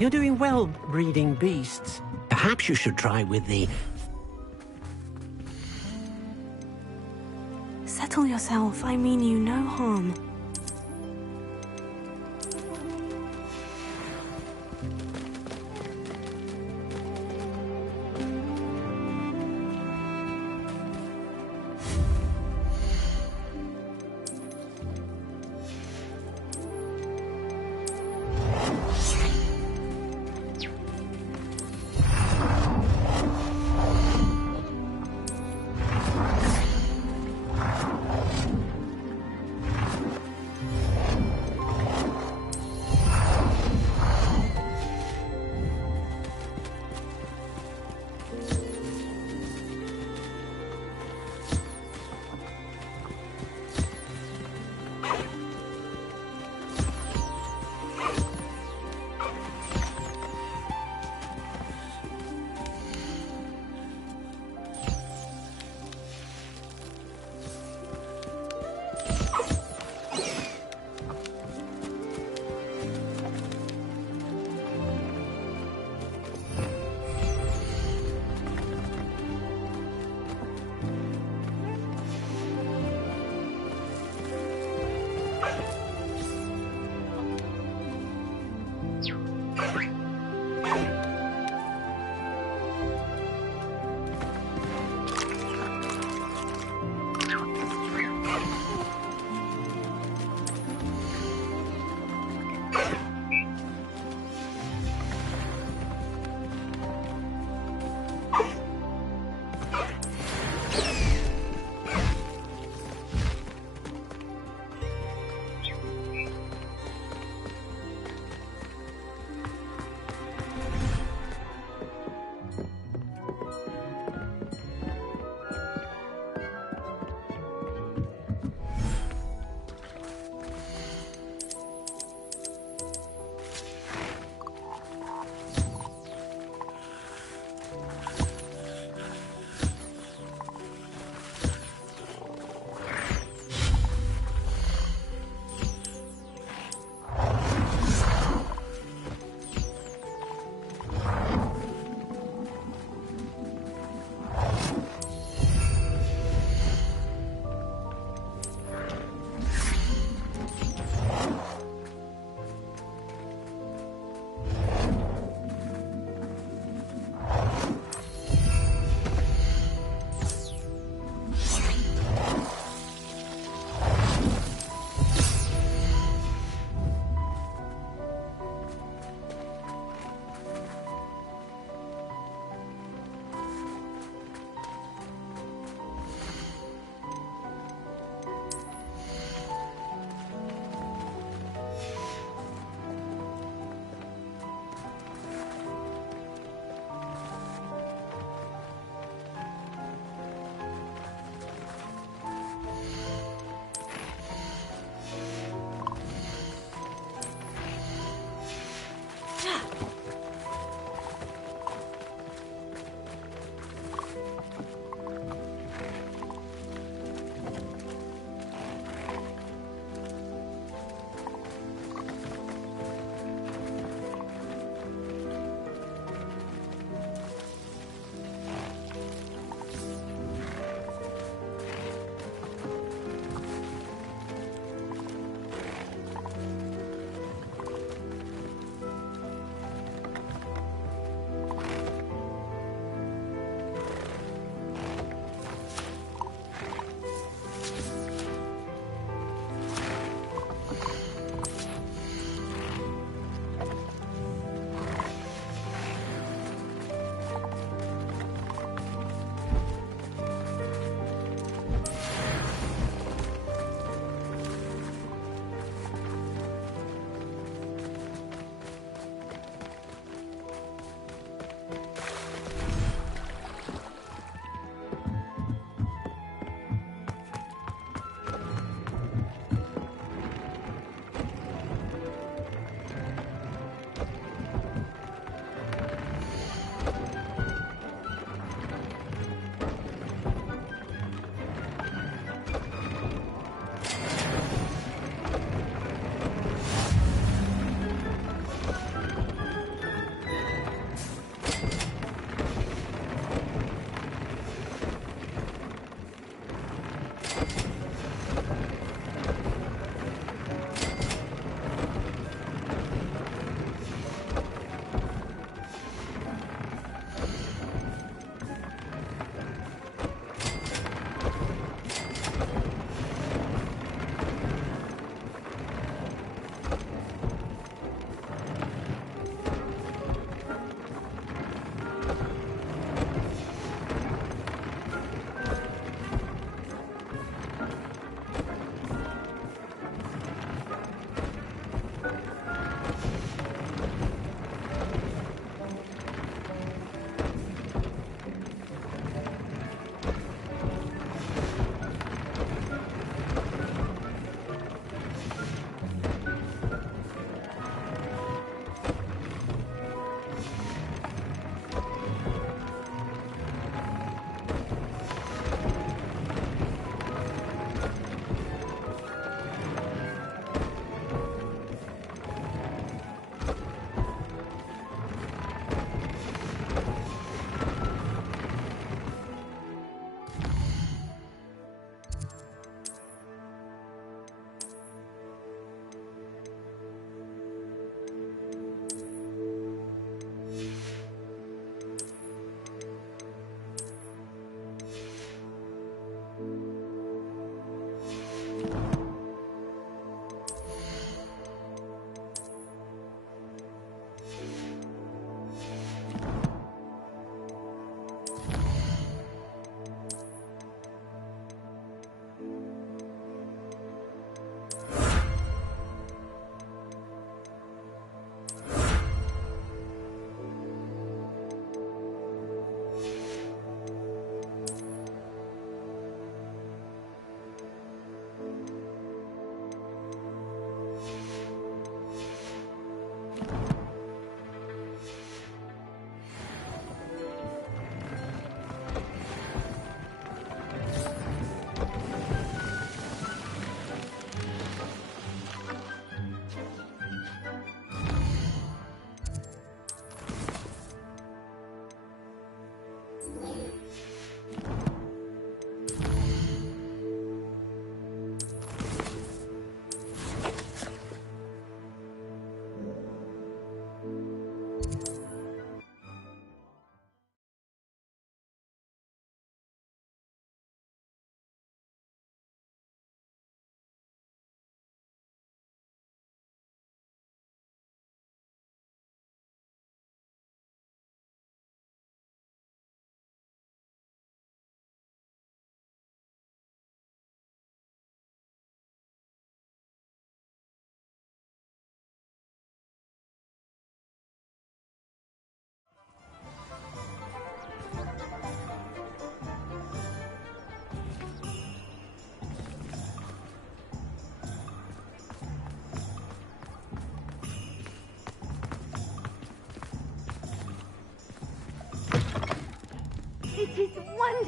You're doing well breeding beasts. Perhaps you should try with the... Settle yourself. I mean you no harm.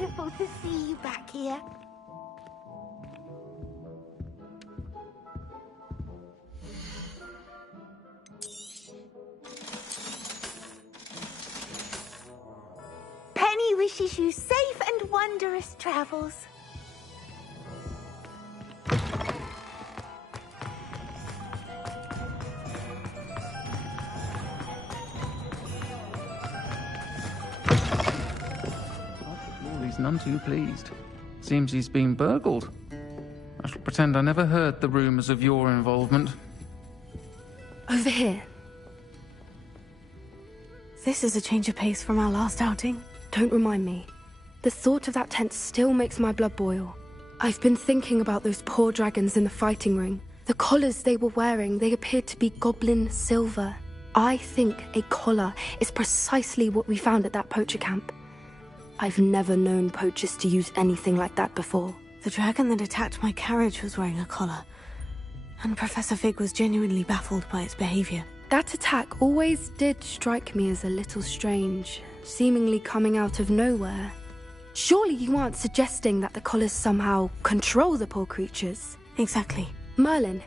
wonderful to see you back here. Penny wishes you safe and wondrous travels. He's none too pleased. Seems he's been burgled. I shall pretend I never heard the rumours of your involvement. Over here. This is a change of pace from our last outing. Don't remind me. The thought of that tent still makes my blood boil. I've been thinking about those poor dragons in the fighting ring. The collars they were wearing, they appeared to be goblin silver. I think a collar is precisely what we found at that poacher camp. I've never known poachers to use anything like that before. The dragon that attacked my carriage was wearing a collar, and Professor Fig was genuinely baffled by its behavior. That attack always did strike me as a little strange, seemingly coming out of nowhere. Surely you aren't suggesting that the collars somehow control the poor creatures? Exactly. Merlin,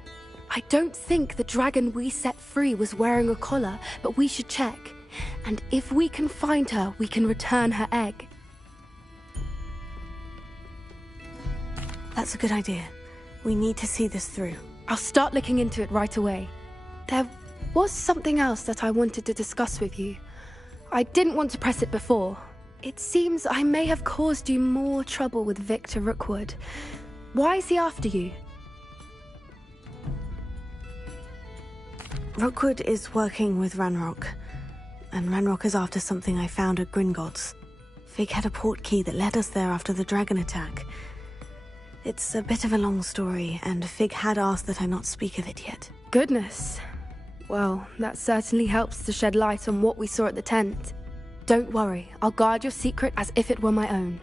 I don't think the dragon we set free was wearing a collar, but we should check. And if we can find her, we can return her egg. That's a good idea. We need to see this through. I'll start looking into it right away. There was something else that I wanted to discuss with you. I didn't want to press it before. It seems I may have caused you more trouble with Victor Rookwood. Why is he after you? Rookwood is working with Ranrock, and Ranrock is after something I found at Gringotts. Fig had a port key that led us there after the dragon attack. It's a bit of a long story, and Fig had asked that I not speak of it yet. Goodness. Well, that certainly helps to shed light on what we saw at the tent. Don't worry, I'll guard your secret as if it were my own.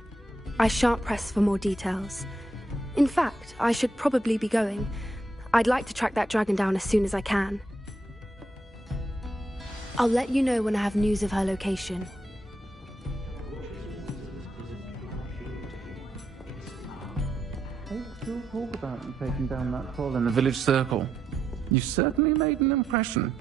I shan't press for more details. In fact, I should probably be going. I'd like to track that dragon down as soon as I can. I'll let you know when I have news of her location. They still talk about you taking down that troll in the village circle. You certainly made an impression.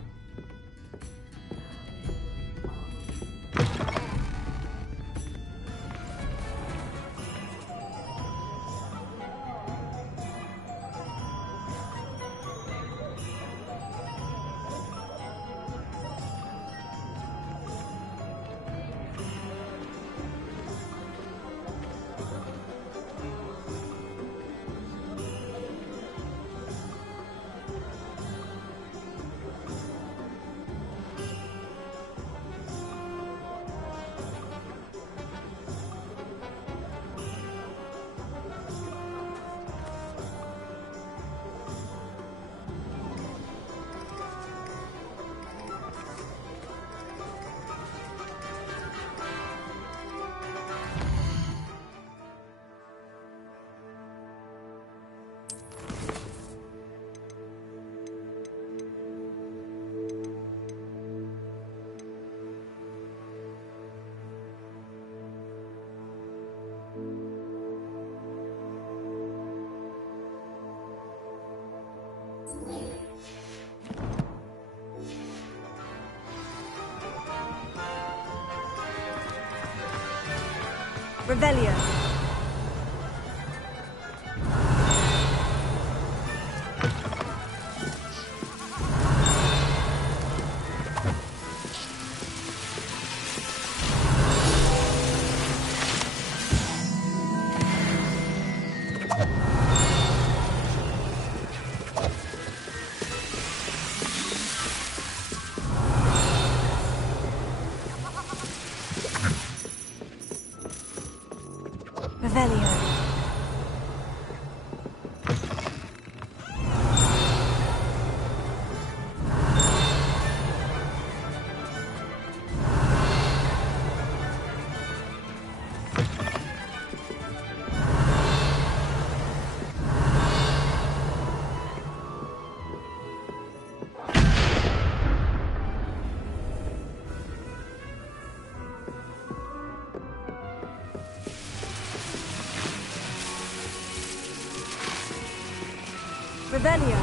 Revelio. Revelio. Revelio.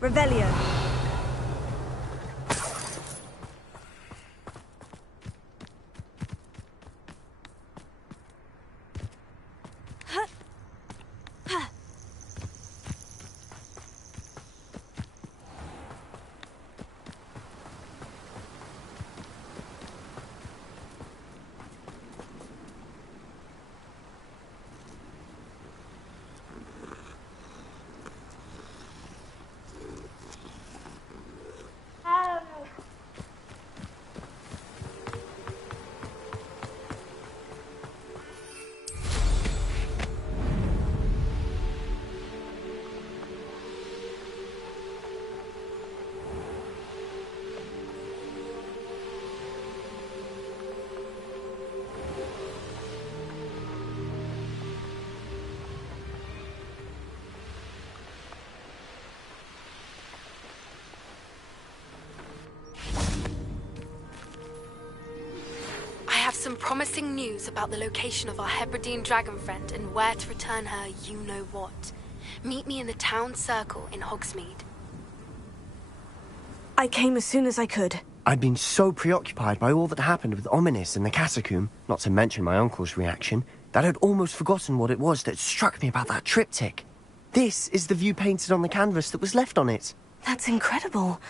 Revelio. Some promising news about the location of our Hebridean dragon friend and where to return her you-know-what. Meet me in the town circle in Hogsmeade. I came as soon as I could. I'd been so preoccupied by all that happened with Ominis and the catacomb, not to mention my uncle's reaction, that I'd almost forgotten what it was that struck me about that triptych. This is the view painted on the canvas that was left on it. That's incredible.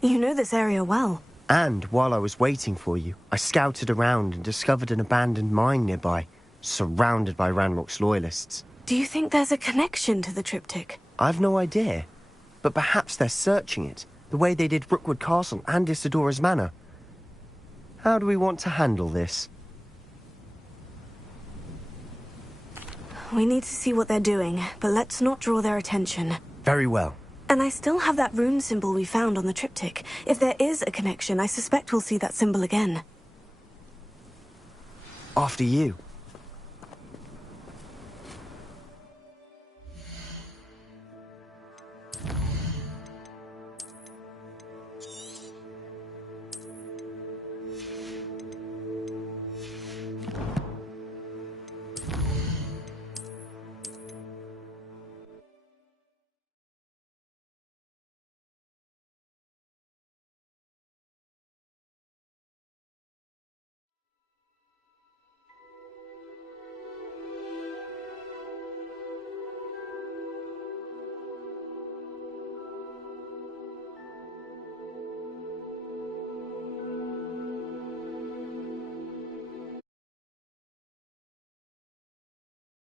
You know this area well. And while I was waiting for you, I scouted around and discovered an abandoned mine nearby, surrounded by Ranrock's loyalists. Do you think there's a connection to the triptych? I've no idea, but perhaps they're searching it, the way they did Rookwood Castle and Isidora's Manor. How do we want to handle this? We need to see what they're doing, but let's not draw their attention. Very well. And I still have that rune symbol we found on the triptych. If there is a connection, I suspect we'll see that symbol again. After you.